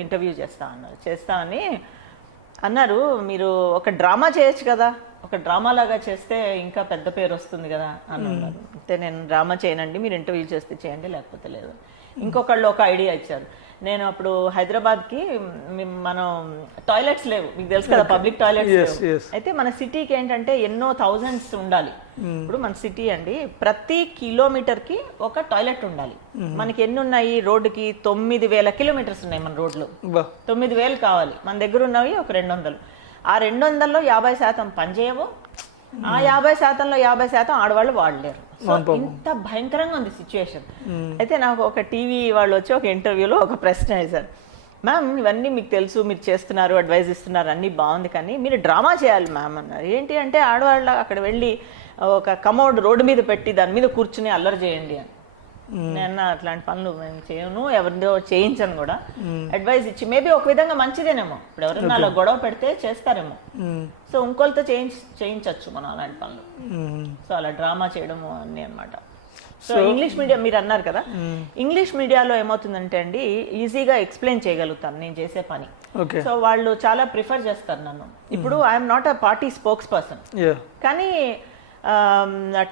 ఇంటర్వ్యూ చేస్తా అని అన్నారు. మీరు ఒక డ్రామా చేయొచ్చు కదా, ఒక డ్రామా లాగా చేస్తే ఇంకా పెద్ద పేరు వస్తుంది కదా అని అన్నారు. అంటే నేను డ్రామా చేయనండి, మీరు ఇంటర్వ్యూ చేస్తే చేయండి లేకపోతే లేదు. ఇంకొకళ్ళు ఒక ఐడియా ఇచ్చారు. నేను అప్పుడు హైదరాబాద్కి మనం టాయిలెట్స్ లేవు, మీకు తెలుసు కదా, పబ్లిక్ టాయిలెట్స్. అయితే మన సిటీకి ఏంటంటే ఎన్నో థౌజండ్స్ ఉండాలి. ఇప్పుడు మన సిటీ అండి, ప్రతి కిలోమీటర్కి ఒక టాయిలెట్ ఉండాలి. మనకి ఎన్ని ఉన్నాయి రోడ్డుకి? 9,000 కిలోమీటర్స్ ఉన్నాయి మన రోడ్లు. 9,000 కావాలి. మన దగ్గర ఉన్నవి ఒక 200. ఆ 200లో 50% పనిచేయవు. ఆ 50%లో 50% ఆడవాళ్ళు వాడలేరు. సో ఇంత భయంకరంగా ఉంది సిచ్యువేషన్. అయితే నాకు ఒక టీవీ వాళ్ళు వచ్చి ఒక ఇంటర్వ్యూలో ఒక ప్రశ్న వేశారు. మ్యామ్, ఇవన్నీ మీకు తెలుసు, మీరు చేస్తున్నారు, అడ్వైజ్ ఇస్తున్నారు, అన్నీ బాగుంది, కానీ మీరు డ్రామా చేయాలి మ్యామ్ అన్నారు. ఏంటి అంటే ఆడవాళ్ళ అక్కడ వెళ్ళి ఒక కమోడ్ రోడ్డు మీద పెట్టి దాని మీద కూర్చుని అల్లరి చేయండి అని. నేను అట్లాంటి పనులు నేను చేయను, ఎవరిదో చేయించను కూడా. అడ్వైజ్ ఇచ్చి మేబీ ఒక విధంగా మంచిదేనేమో, ఇప్పుడు ఎవరైనా అలా గొడవ పెడితే చేస్తారేమో. సో ఇంకోళ్ళతో చేయించవచ్చు మనం అలాంటి పనులు. సో అలా డ్రామా చేయడము అన్నీ అనమాట. సో ఇంగ్లీష్ మీడియా మీరు అన్నారు కదా, ఇంగ్లీష్ మీడియాలో ఏమవుతుందంటే అండి, ఈజీగా ఎక్స్ప్లెయిన్ చేయగలుగుతాను నేను చేసే పని. సో వాళ్ళు చాలా ప్రిఫర్ చేస్తారు నన్ను. ఇప్పుడు I'm not a party spokes person, కానీ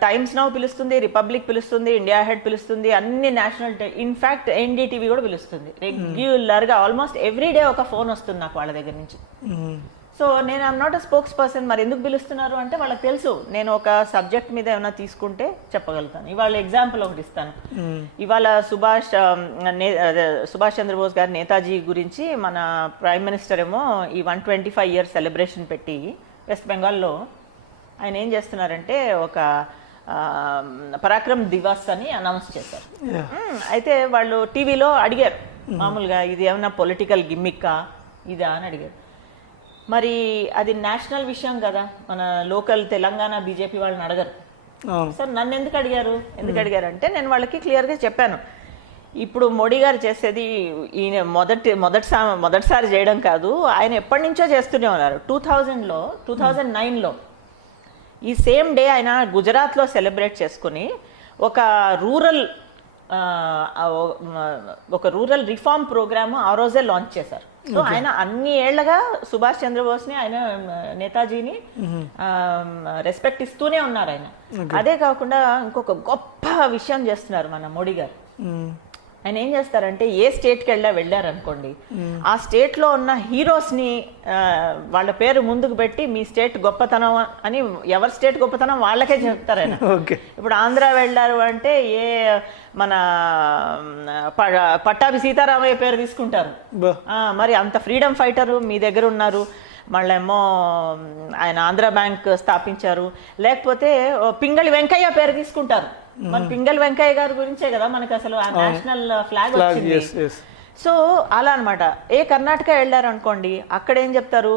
టైమ్స్ నౌ పిలుస్తుంది, రిపబ్లిక్ పిలుస్తుంది, ఇండియా హెడ్ పిలుస్తుంది, అన్ని నేషనల్, ఇన్ఫాక్ట్ ఎన్డీటీవీ కూడా పిలుస్తుంది రెగ్యులర్గా. ఆల్మోస్ట్ ఎవ్రీడే ఒక ఫోన్ వస్తుంది నాకు వాళ్ళ దగ్గర నుంచి. సో నేను I'm not a spokes person. మరి ఎందుకు పిలుస్తున్నారు అంటే వాళ్ళకి తెలుసు నేను ఒక సబ్జెక్ట్ మీద ఏమైనా తీసుకుంటే చెప్పగలుగుతాను. ఇవాళ ఎగ్జాంపుల్ ఒకటి ఇస్తాను. ఇవాళ సుభాష్ చంద్రబోస్ గారి నేతాజీ గురించి మన ప్రైమ్ మినిస్టర్ ఏమో ఈ 125 ఇయర్స్ సెలబ్రేషన్ పెట్టి వెస్ట్ బెంగాల్లో ఆయన ఏం చేస్తున్నారంటే ఒక పరాక్రమ్ దివాస్ అని అనౌన్స్ చేశారు. అయితే వాళ్ళు టీవీలో అడిగారు మామూలుగా, ఇది ఏమన్నా పొలిటికల్ గిమ్మిక్కా ఇదా అని అడిగారు. మరి అది నేషనల్ విషయం కదా, మన లోకల్ తెలంగాణ బీజేపీ వాళ్ళని అడగరు. సార్ నన్ను ఎందుకు అడిగారు అంటే నేను వాళ్ళకి క్లియర్గా చెప్పాను, ఇప్పుడు మోడీ గారు చేసేది ఈయన మొదటిసారి చేయడం కాదు, ఆయన ఎప్పటి నుంచో చేస్తూనే ఉన్నారు. 2009లో ఈ సేమ్ డే ఆయన గుజరాత్లో సెలబ్రేట్ చేసుకుని ఒక రూరల్ రిఫార్మ్ ప్రోగ్రామ్ ఆ రోజే లాంచ్ చేశారు. సో ఆయన అన్ని ఏళ్లగా సుభాష్ చంద్రబోస్ని, ఆయన నేతాజీని రెస్పెక్ట్ ఇస్తూనే ఉన్నారు ఆయన. అదే కాకుండా ఇంకొక గొప్ప విషయం చేస్తున్నారు మన మోడీ గారు. ఆయన ఏం చేస్తారంటే ఏ స్టేట్కి వెళ్ళారనుకోండి, ఆ స్టేట్లో ఉన్న హీరోస్ని వాళ్ళ పేరు ముందుకు పెట్టి మీ స్టేట్ గొప్పతనం అని, ఎవరి స్టేట్ గొప్పతనం వాళ్ళకే చెప్తారు ఆయన. ఇప్పుడు ఆంధ్ర వెళ్ళారు అంటే మన పట్టాభి సీతారామయ్య పేరు తీసుకుంటారు. మరి అంత ఫ్రీడమ్ ఫైటరు మీ దగ్గర ఉన్నారు, మళ్ళేమో ఆయన ఆంధ్ర బ్యాంక్ స్థాపించారు. లేకపోతే పింగళి వెంకయ్య పేరు తీసుకుంటారు. మన పింగళి వెంకయ్య గారి గురించే కదా మనకి అసలు ఆ నేషనల్ ఫ్లాగ్ వచ్చింది. సో అలా అనమాట. కర్ణాటక వెళ్ళారు అనుకోండి, అక్కడ ఏం చెప్తారు,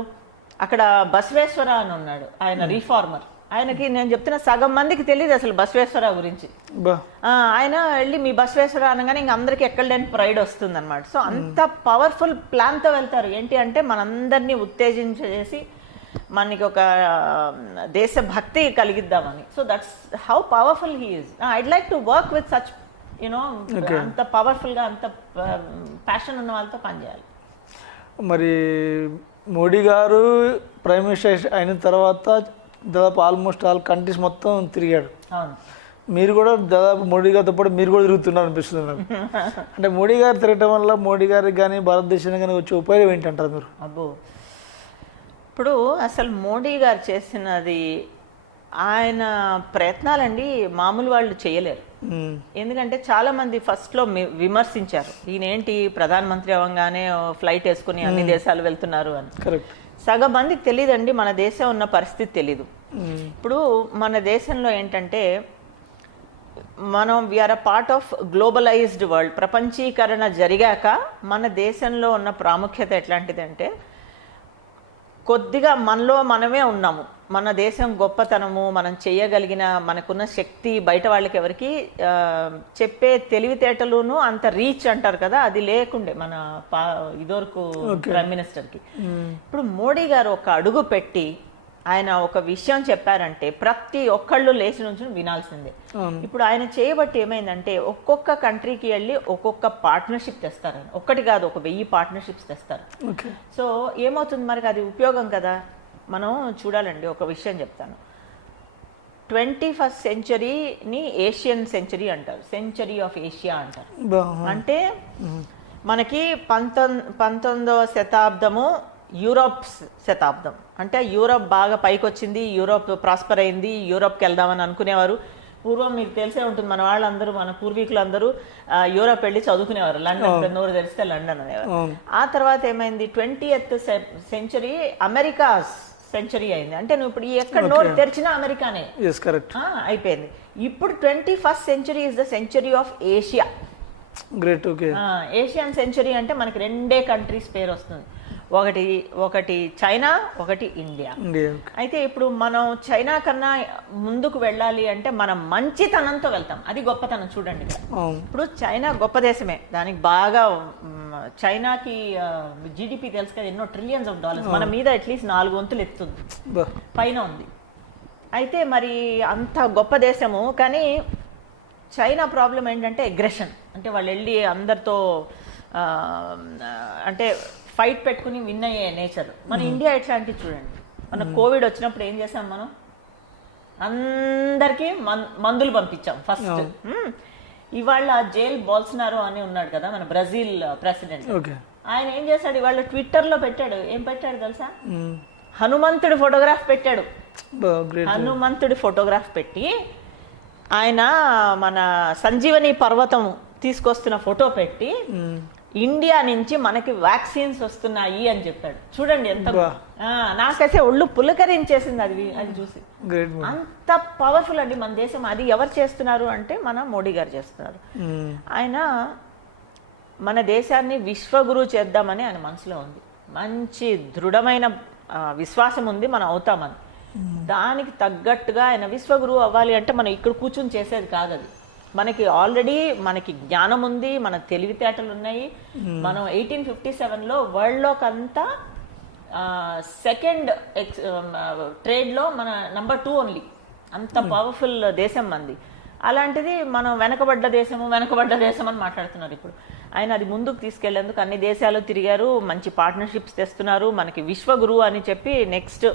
అక్కడ బసవేశ్వర అని ఉన్నాడు, ఆయన రీఫార్మర్. ఆయనకి నేను చెప్తున్న సగం మందికి తెలియదు అసలు బసవేశ్వర గురించి. ఆయన వెళ్ళి మీ బసవేశ్వర అనగానే ఇంక అందరికి ఎక్కడలేని ప్రైడ్ వస్తుంది అనమాట. సో అంత పవర్ఫుల్ ప్లాన్తో వెళ్తారు. ఏంటి అంటే మనందరినీ ఉత్తేజించేసి మనకి ఒక దేశభక్తి కలిగిద్దామని. So that's how powerful he is. I'd like to work with such అంత పవర్ఫుల్గా, అంత ప్యాషన్ ఉన్న వాళ్ళతో పనిచేయాలి. మరి మోడీ గారు ప్రైమ్ మినిస్టర్ అయిన తర్వాత దాదాపు ఆల్మోస్ట్ ఆల్ కంట్రీస్ మొత్తం తిరిగాడు. అవును, మీరు కూడా దాదాపు మోడీ గారితో పాటు మీరు కూడా తిరుగుతున్నారు అనిపిస్తుంది నాకు. అంటే మోడీ గారు తిరగటం వల్ల మోడీ గారికి కానీ భారతదేశానికి కానీ వచ్చే ఉపయోగం ఏంటంటారు మీరు? అబ్బో, ఇప్పుడు అసలు మోడీ గారు చేసినది ఆయన ప్రయత్నాలండి మామూలు వాళ్ళు చేయలేరు. ఎందుకంటే చాలా మంది ఫస్ట్లో విమర్శించారు, ఈయనేంటి ప్రధానమంత్రి అవ్వగానే ఫ్లైట్ వేసుకుని అన్ని దేశాలు వెళ్తున్నారు అని. కరెక్ట్. సగం మందికి తెలియదండి మన దేశం ఉన్న పరిస్థితి తెలీదు. ఇప్పుడు మన దేశంలో ఏంటంటే మనం we are a part of globalized world. ప్రపంచీకరణ జరిగాక మన దేశంలో ఉన్న ప్రాముఖ్యత ఎట్లాంటిదంటే కొద్దిగా మనలో మనమే ఉన్నాము. మన దేశం గొప్పతనము, మనం చేయగలిగిన మనకున్న శక్తి బయట వాళ్ళకి ఎవరికి చెప్పే తెలివితేటలును అంత రీచ్ అంటారు కదా, అది లేకుండే మన ఇదివరకు ప్రైమ్ మినిస్టర్కి. ఇప్పుడు మోడీ గారు ఒక అడుగు పెట్టి ఆయన ఒక విషయం చెప్పారంటే ప్రతి ఒక్కళ్ళు లేచి నుంచి వినాల్సిందే. ఇప్పుడు ఆయన చేయబట్టి ఏమైందంటే ఒక్కొక్క కంట్రీకి వెళ్ళి ఒక్కొక్క పార్ట్నర్షిప్ తెస్తారు. ఒక్కటి కాదు, ఒక 1000 పార్ట్నర్షిప్స్ తెస్తారు. సో ఏమవుతుంది మనకి అది ఉపయోగం కదా. మనం చూడాలండి, ఒక విషయం చెప్తాను. 21st సెంచరీని ఏషియన్ సెంచరీ అంటారు, సెంచరీ ఆఫ్ ఏషియా అంటారు. అంటే మనకి 19వ శతాబ్దము యూరోప్ శతాబ్దం. అంటే యూరోప్ బాగా పైకి వచ్చింది, యూరోప్ ప్రాస్పర్ అయింది, యూరోప్కి వెళ్దామని అనుకునేవారు. పూర్వం మీకు తెలిసే ఉంటుంది, మన వాళ్ళందరూ మన పూర్వీకులందరూ యూరోప్ వెళ్ళి చదువుకునేవారు. లండన్ నోరు తెరిస్తే లండన్ అనేవారు. ఆ తర్వాత ఏమైంది, 20th సెంచరీ అమెరికా సెంచరీ అయింది. అంటే నువ్వు ఇప్పుడు ఎక్కడ నోరు తెరిచినా అమెరికానే అయిపోయింది. ఇప్పుడు 21st century is the century of Asia. Great. Okay. Asian century అంటే మనకి 2 కంట్రీస్ పేరు వస్తుంది, ఒకటి చైనా, ఒకటి ఇండియా. అయితే ఇప్పుడు మనం చైనా కన్నా ముందుకు వెళ్ళాలి అంటే మనం మంచితనంతో వెళ్తాం, అది గొప్పతనం. చూడండి, ఇప్పుడు చైనా గొప్ప దేశమే, దానికి బాగా చైనాకి జీడిపి తెలుసు కదా, ఎన్నో ట్రిలియన్స్ ఆఫ్ డాలర్స్. మన మీద అట్లీస్ట్ 4 వంతులు ఎత్తుంది, పైన ఉంది. అయితే మరి అంత గొప్ప దేశము, కానీ చైనా ప్రాబ్లం ఏంటంటే అగ్రెషన్. అంటే వాళ్ళు వెళ్ళి అందరితో అంటే ఫైట్ పెట్టుకుని విన్ అయ్యే నేచర్. మన ఇండియా ఎట్లాంటి చూడండి, మన కోవిడ్ వచ్చినప్పుడు ఏం చేసాం, మనం అందరికీ మందులు పంపించాం ఫస్ట్. ఇవాళ జైల్ బోల్సనారో అని ఉన్నాడు కదా, మన బ్రెజిల్ ప్రెసిడెంట్. ఆయన ఏం చేశాడు, ఇవాళ ట్విట్టర్లో పెట్టాడు, ఏం పెట్టాడు తెలుసా, హనుమంతుడి ఫోటోగ్రాఫ్ పెట్టాడు. హనుమంతుడి ఫోటోగ్రాఫ్ పెట్టి ఆయన మన సంజీవని పర్వతం తీసుకొస్తున్న ఫోటో పెట్టి ఇండియా నుంచి మనకి వ్యాక్సిన్స్ వస్తున్నాయి అని చెప్పాడు. చూడండి ఎంత, నాకైతే ఒళ్ళు పులకరించేసింది అది చూసి. అంత పవర్ఫుల్ అండి మన దేశం. అది ఎవరు చేస్తున్నారు అంటే మన మోడీ గారు చేస్తున్నారు. ఆయన మన దేశాన్ని విశ్వగురు చేద్దామని ఆయన మనసులో ఉంది, మంచి దృఢమైన విశ్వాసం ఉంది మనం అవుతామని. దానికి తగ్గట్టుగా ఆయన విశ్వగురువు అవ్వాలి అంటే మనం ఇక్కడ కూర్చుని చేసేది కాదు. అది మనకి ఆల్రెడీ మనకి జ్ఞానం ఉంది, మన తెలివితేటలు ఉన్నాయి. మనం 1857లో వరల్డ్లోకంతా సెకండ్ ట్రేడ్లో మన నంబర్ 2 ఓన్లీ. అంత పవర్ఫుల్ దేశం మంది. అలాంటిది మనం వెనకబడ్డ దేశం అని మాట్లాడుతున్నారు ఇప్పుడు. ఆయన అది ముందుకు తీసుకెళ్లేందుకు అన్ని దేశాలు తిరిగారు, మంచి పార్ట్నర్షిప్స్ తెస్తున్నారు. మనకి విశ్వగురువు అని చెప్పి నెక్స్ట్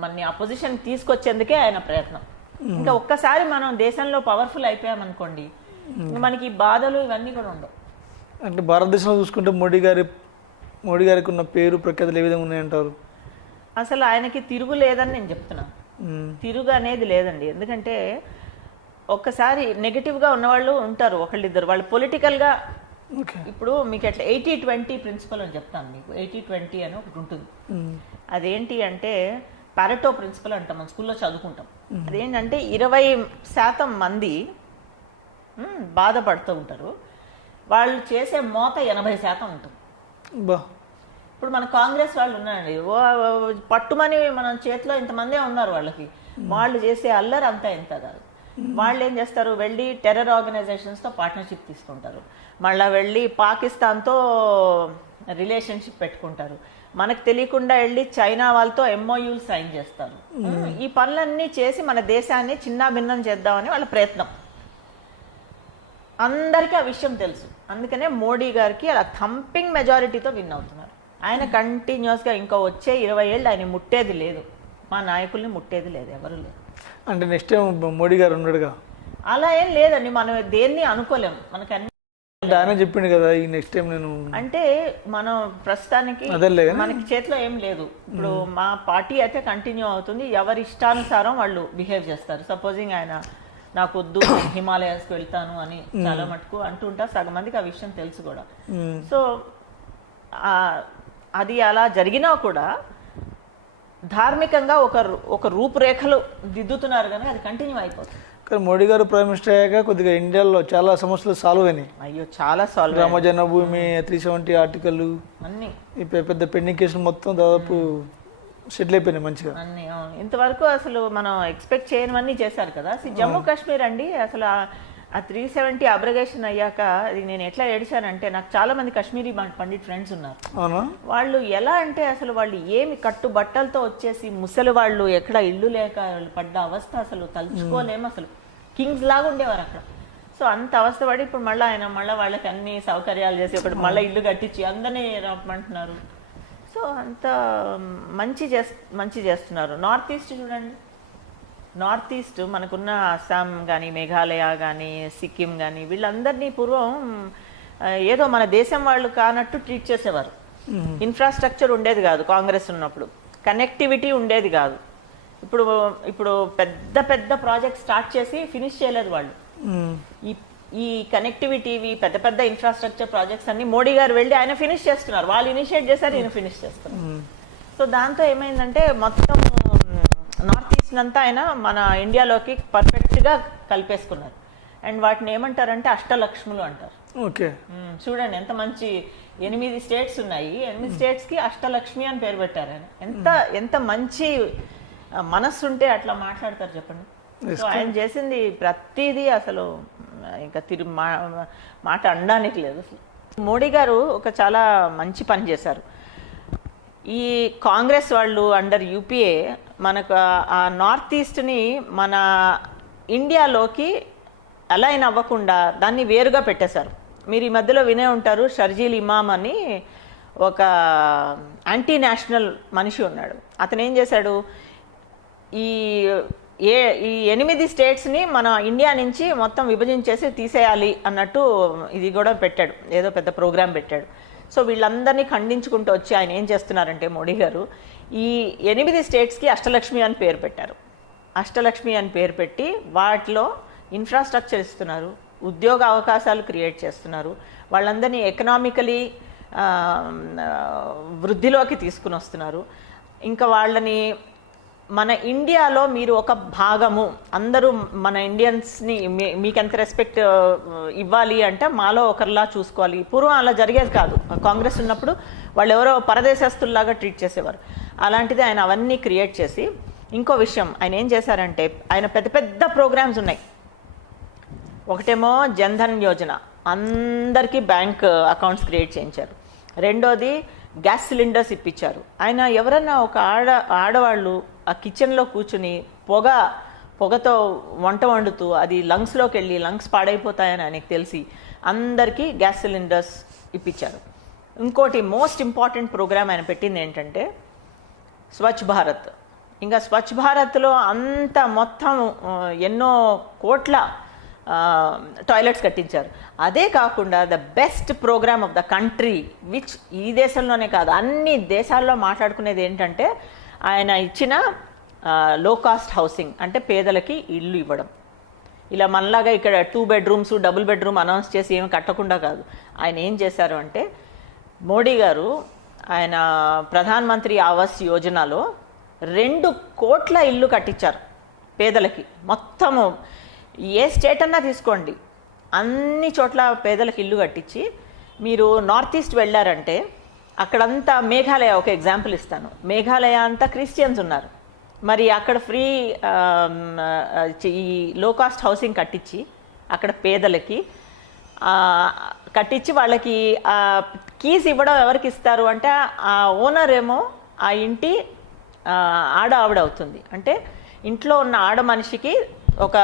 మన అపోజిషన్ తీసుకొచ్చేందుకే ఆయన ప్రయత్నం. ఇంకా ఒక్కసారి మనం దేశంలో పవర్ఫుల్ అయిపోయామనుకోండి, మనకి బాధలు ఇవన్నీ కూడా ఉండవు. అంటే భారతదేశంలో చూసుకుంటే మోడీ గారికి ఉన్న పేరు ప్రఖ్యాతులు ఏ విధంగా ఉన్నాయంటారు? అసలు ఆయనకి తిరుగు లేదని నేను చెప్తున్నాను. తిరుగు అనేది లేదండి. ఎందుకంటే ఒక్కసారి నెగిటివ్గా ఉన్నవాళ్ళు ఉంటారు, ఒకళ్ళిద్దరు. వాళ్ళు పొలిటికల్గా, ఇప్పుడు మీకు ఎట్లా 80-20 ప్రిన్సిపల్ అని చెప్తాను మీకు. 80-20 అని ఒకటి ఉంటుంది. అదేంటి అంటే పారెటో ప్రిన్సిపల్ అంటాం, మనం స్కూల్లో చదువుకుంటాం. అదేంటంటే 20% మంది బాధపడుతూ ఉంటారు, వాళ్ళు చేసే మోత 80% ఉంటుంది. ఇప్పుడు మన కాంగ్రెస్ వాళ్ళు ఉన్నారండి, పట్టుమని మన చేతిలో ఇంతమందే ఉన్నారు, వాళ్ళు చేసే అల్లరి అంతా ఎంత కాదు. వాళ్ళు ఏం చేస్తారు, వెళ్ళి టెర్రర్ ఆర్గనైజేషన్స్తో పార్ట్నర్షిప్ తీసుకుంటారు, మళ్ళీ వెళ్ళి పాకిస్తాన్తో రిలేషన్షిప్ పెట్టుకుంటారు, మనకు తెలియకుండా వెళ్ళి చైనా వాళ్ళతో MOUలు సైన్ చేస్తారు. ఈ పనులన్నీ చేసి మన దేశాన్ని చిన్నాభిన్నం చేద్దామని వాళ్ళ ప్రయత్నం. అందరికీ ఆ విషయం తెలుసు. అందుకనే మోడీ గారికి అలా థంపింగ్ మెజారిటీతో విన్ అవుతున్నారు. ఆయన కంటిన్యూస్గా ఇంకా వచ్చే 20 ఏళ్ళు ఆయన ముట్టేది లేదు, మా నాయకుల్ని ముట్టేది లేదు, ఎవరు లేదు. అంటే నెక్స్ట్ టైం మోడీ గారు ఉన్నాడుగా, అలా ఏం లేదండి. మనం దేన్ని అనుకోలేము, మనకు అన్ని ఆయన చెప్పిండు కదా ఈ నెక్స్ట్ టైం నేను అంటే మనం ప్రస్తుతానికి మనకి చేతిలో ఏం లేదు. ఇప్పుడు మా పార్టీ అయితే కంటిన్యూ అవుతుంది, ఎవరి ఇష్టానుసారం వాళ్ళు బిహేవ్ చేస్తారు. సపోజింగ్ ఆయన నాకు వద్దు హిమాలయాస్కి వెళ్తాను అని చాలా మటుకు అంటుంటా, సగం మందికి ఆ విషయం తెలుసు కూడా. సో అది అలా జరిగినా కూడా ధార్మికంగా ఒక రూపురేఖలు దిద్దుతున్నారు, కానీ అది కంటిన్యూ అయిపోతుంది. కానీ మోడీ గారు ప్రైమ్ మినిస్టర్ అయ్యాక కొద్దిగా ఇండియాలో చాలా సమస్యలు సాల్వ్ అయినాయి. అయ్యో చాలా సాల్వ్. రామ జన్మభూమి 370 ఆర్టికల్ అన్ని పెద్ద పెండింగ్ కేసులు మొత్తం దాదాపు సెటిల్ అయిపోయినాయి మంచిగా అన్ని. అవును, ఇంతవరకు అసలు మనం ఎక్స్పెక్ట్ చేయనివన్నీ చేశారు కదా. జమ్మూ కాశ్మీర్ అండి, అసలు ఆ 370 అబ్రగేషన్ అయ్యాక అది నేను ఎట్లా ఏడిచానంటే, నాకు చాలా మంది కాశ్మీరీ పండిట్ ఫ్రెండ్స్ ఉన్నారు. వాళ్ళు ఎలా అంటే అసలు వాళ్ళు ఏమి కట్టు బట్టలతో వచ్చేసి ముసలి వాళ్ళు ఎక్కడ ఇల్లు లేక పడ్డ అవస్థ అసలు తలుచుకోలేము. అసలు కింగ్స్ లాగా ఉండేవారు అక్కడ. సో అంత అవస్థ పడి ఇప్పుడు మళ్ళీ వాళ్ళకి అన్ని సౌకర్యాలు చేసి ఒకటి మళ్ళీ ఇల్లు కట్టించి అందరినీ రమ్మంటున్నారు. సో అంత మంచి చేస్తున్నారు. నార్త్ ఈస్ట్ చూడండి, నార్త్ ఈస్ట్ మనకున్న అస్సాం కానీ మేఘాలయ కానీ సిక్కిం కానీ వీళ్ళందరినీ పూర్వం ఏదో మన దేశం వాళ్ళు కానట్టు ట్రీట్ చేసేవారు. ఇన్ఫ్రాస్ట్రక్చర్ ఉండేది కాదు కాంగ్రెస్ ఉన్నప్పుడు, కనెక్టివిటీ ఉండేది కాదు. ఇప్పుడు పెద్ద పెద్ద ప్రాజెక్ట్ స్టార్ట్ చేసి ఫినిష్ చేయలేదు వాళ్ళు. ఈ కనెక్టివిటీ పెద్ద పెద్ద ఇన్ఫ్రాస్ట్రక్చర్ ప్రాజెక్ట్స్ అన్ని మోడీ గారు వెళ్ళి ఆయన ఫినిష్ చేస్తున్నారు. వాళ్ళు ఇనిషియేట్ చేశారు, ఈయన ఫినిష్ చేస్తున్నారు. సో దాంతో ఏమైందంటే మొత్తం నార్త్ ఈస్ట్ అంతా ఆయన మన ఇండియాలోకి పర్ఫెక్ట్గా కలిపేసుకున్నారు. అండ్ వాటిని ఏమంటారంటే అష్టలక్ష్ములు అంటారు. ఓకే, చూడండి ఎంత మంచి 8 స్టేట్స్ ఉన్నాయి, 8 స్టేట్స్కి అష్టలక్ష్మి అని పేరు పెట్టారు ఆయన. ఎంత మంచి మనస్సు ఉంటే అట్లా మాట్లాడతారు చెప్పండి. సో ఆయన చేసింది ప్రతిదీ అసలు ఇంకా మాట అనడానికి లేదు. అసలు మోడీ గారు ఒక చాలా మంచి పని చేశారు. ఈ కాంగ్రెస్ వాళ్ళు అండర్ యూపీఏ మనకు ఆ నార్త్ ఈస్ట్ని మన ఇండియాలోకి అలైన్ అవ్వకుండా దాన్ని వేరుగా పెట్టేశారు. మీరు ఈ మధ్యలో వినే ఉంటారు, షర్జీల్ ఇమామ్ అని ఒక యాంటీ నేషనల్ మనిషి ఉన్నాడు. అతను ఏం చేశాడు, ఈ 8 స్టేట్స్ని మన ఇండియా నుంచి మొత్తం విభజించేసి తీసేయాలి అన్నట్టు ఇది కూడా పెట్టాడు, ఏదో పెద్ద ప్రోగ్రాం పెట్టాడు. సో వీళ్ళందరినీ ఖండించుకుంటూ వచ్చి ఆయన ఏం చేస్తున్నారంటే మోడీ గారు ఈ 8 స్టేట్స్కి అష్టలక్ష్మి అని పేరు పెట్టారు. అష్టలక్ష్మి అని పేరు పెట్టి వాటిలో ఇన్ఫ్రాస్ట్రక్చర్ ఇస్తున్నారు, ఉద్యోగ అవకాశాలు క్రియేట్ చేస్తున్నారు, వాళ్ళందరినీ ఎకనామికలీ వృద్ధిలోకి తీసుకుని వస్తున్నారు. ఇంకా వాళ్ళని మన ఇండియాలో మీరు ఒక భాగము, అందరూ మన ఇండియన్స్ని మీకు ఎంత రెస్పెక్ట్ ఇవ్వాలి అంటే మాలో ఒకరిలా చూసుకోవాలి. పూర్వం అలా జరిగేది కాదు. కాంగ్రెస్ ఉన్నప్పుడు వాళ్ళు ఎవరో పరదేశస్తుల్లాగా ట్రీట్ చేసేవారు. అలాంటిది ఆయన అవన్నీ క్రియేట్ చేసి, ఇంకో విషయం ఆయన ఏం చేశారంటే, ఆయన పెద్ద పెద్ద ప్రోగ్రామ్స్ ఉన్నాయి. ఒకటేమో జన్ధన్ యోజన, అందరికీ బ్యాంక్ అకౌంట్స్ క్రియేట్ చేయించారు. రెండోది గ్యాస్ సిలిండర్స్ ఇప్పించారు. ఆయన ఎవరన్నా ఒక ఆడవాళ్ళు ఆ కిచెన్లో కూర్చుని పొగతో వంట వండుతూ అది లంగ్స్లోకి వెళ్ళి లంగ్స్ పాడైపోతాయని ఆయనకు తెలిసి అందరికీ గ్యాస్ సిలిండర్స్ ఇప్పించారు. ఇంకోటి మోస్ట్ ఇంపార్టెంట్ ప్రోగ్రామ్ ఆయన పెట్టింది ఏంటంటే స్వచ్ఛ భారత్. ఇంకా స్వచ్ఛ భారత్లో అంత మొత్తం ఎన్నో కోట్ల టాయిలెట్స్ కట్టించారు. అదే కాకుండా the best programme of the country which ఈ దేశంలోనే కాదు అన్ని దేశాల్లో మాట్లాడుకునేది ఏంటంటే ఆయన ఇచ్చిన లో కాస్ట్ హౌసింగ్, అంటే పేదలకి ఇల్లు ఇవ్వడం. ఇలా మనలాగా ఇక్కడ 2 బెడ్రూమ్స్ డబుల్ బెడ్రూమ్ అనౌన్స్ చేసి ఏమి కట్టకుండా కాదు. ఆయన ఏం చేశారు అంటే మోడీ గారు ఆయన ప్రధాన్ మంత్రి ఆవాస్ యోజనలో 2 కోట్ల ఇల్లు కట్టించారు పేదలకి. మొత్తము ఏ స్టేట్ అన్నా తీసుకోండి, అన్ని చోట్ల పేదలకు ఇల్లు కట్టించి, మీరు నార్త్ ఈస్ట్ వెళ్ళారంటే అక్కడంతా మేఘాలయ ఒక ఎగ్జాంపుల్ ఇస్తాను. మేఘాలయ అంతా క్రిస్టియన్స్ ఉన్నారు. మరి అక్కడ ఫ్రీ ఈ లో కాస్ట్ హౌసింగ్ కట్టించి అక్కడ పేదలకి కట్టించి వాళ్ళకి కీస్ ఇవ్వడం ఎవరికి ఇస్తారు అంటే ఆ ఓనర్ ఏమో ఆ ఇంటి ఆవిడ అవుతుంది. అంటే ఇంట్లో ఉన్న ఆడ మనిషికి ఒక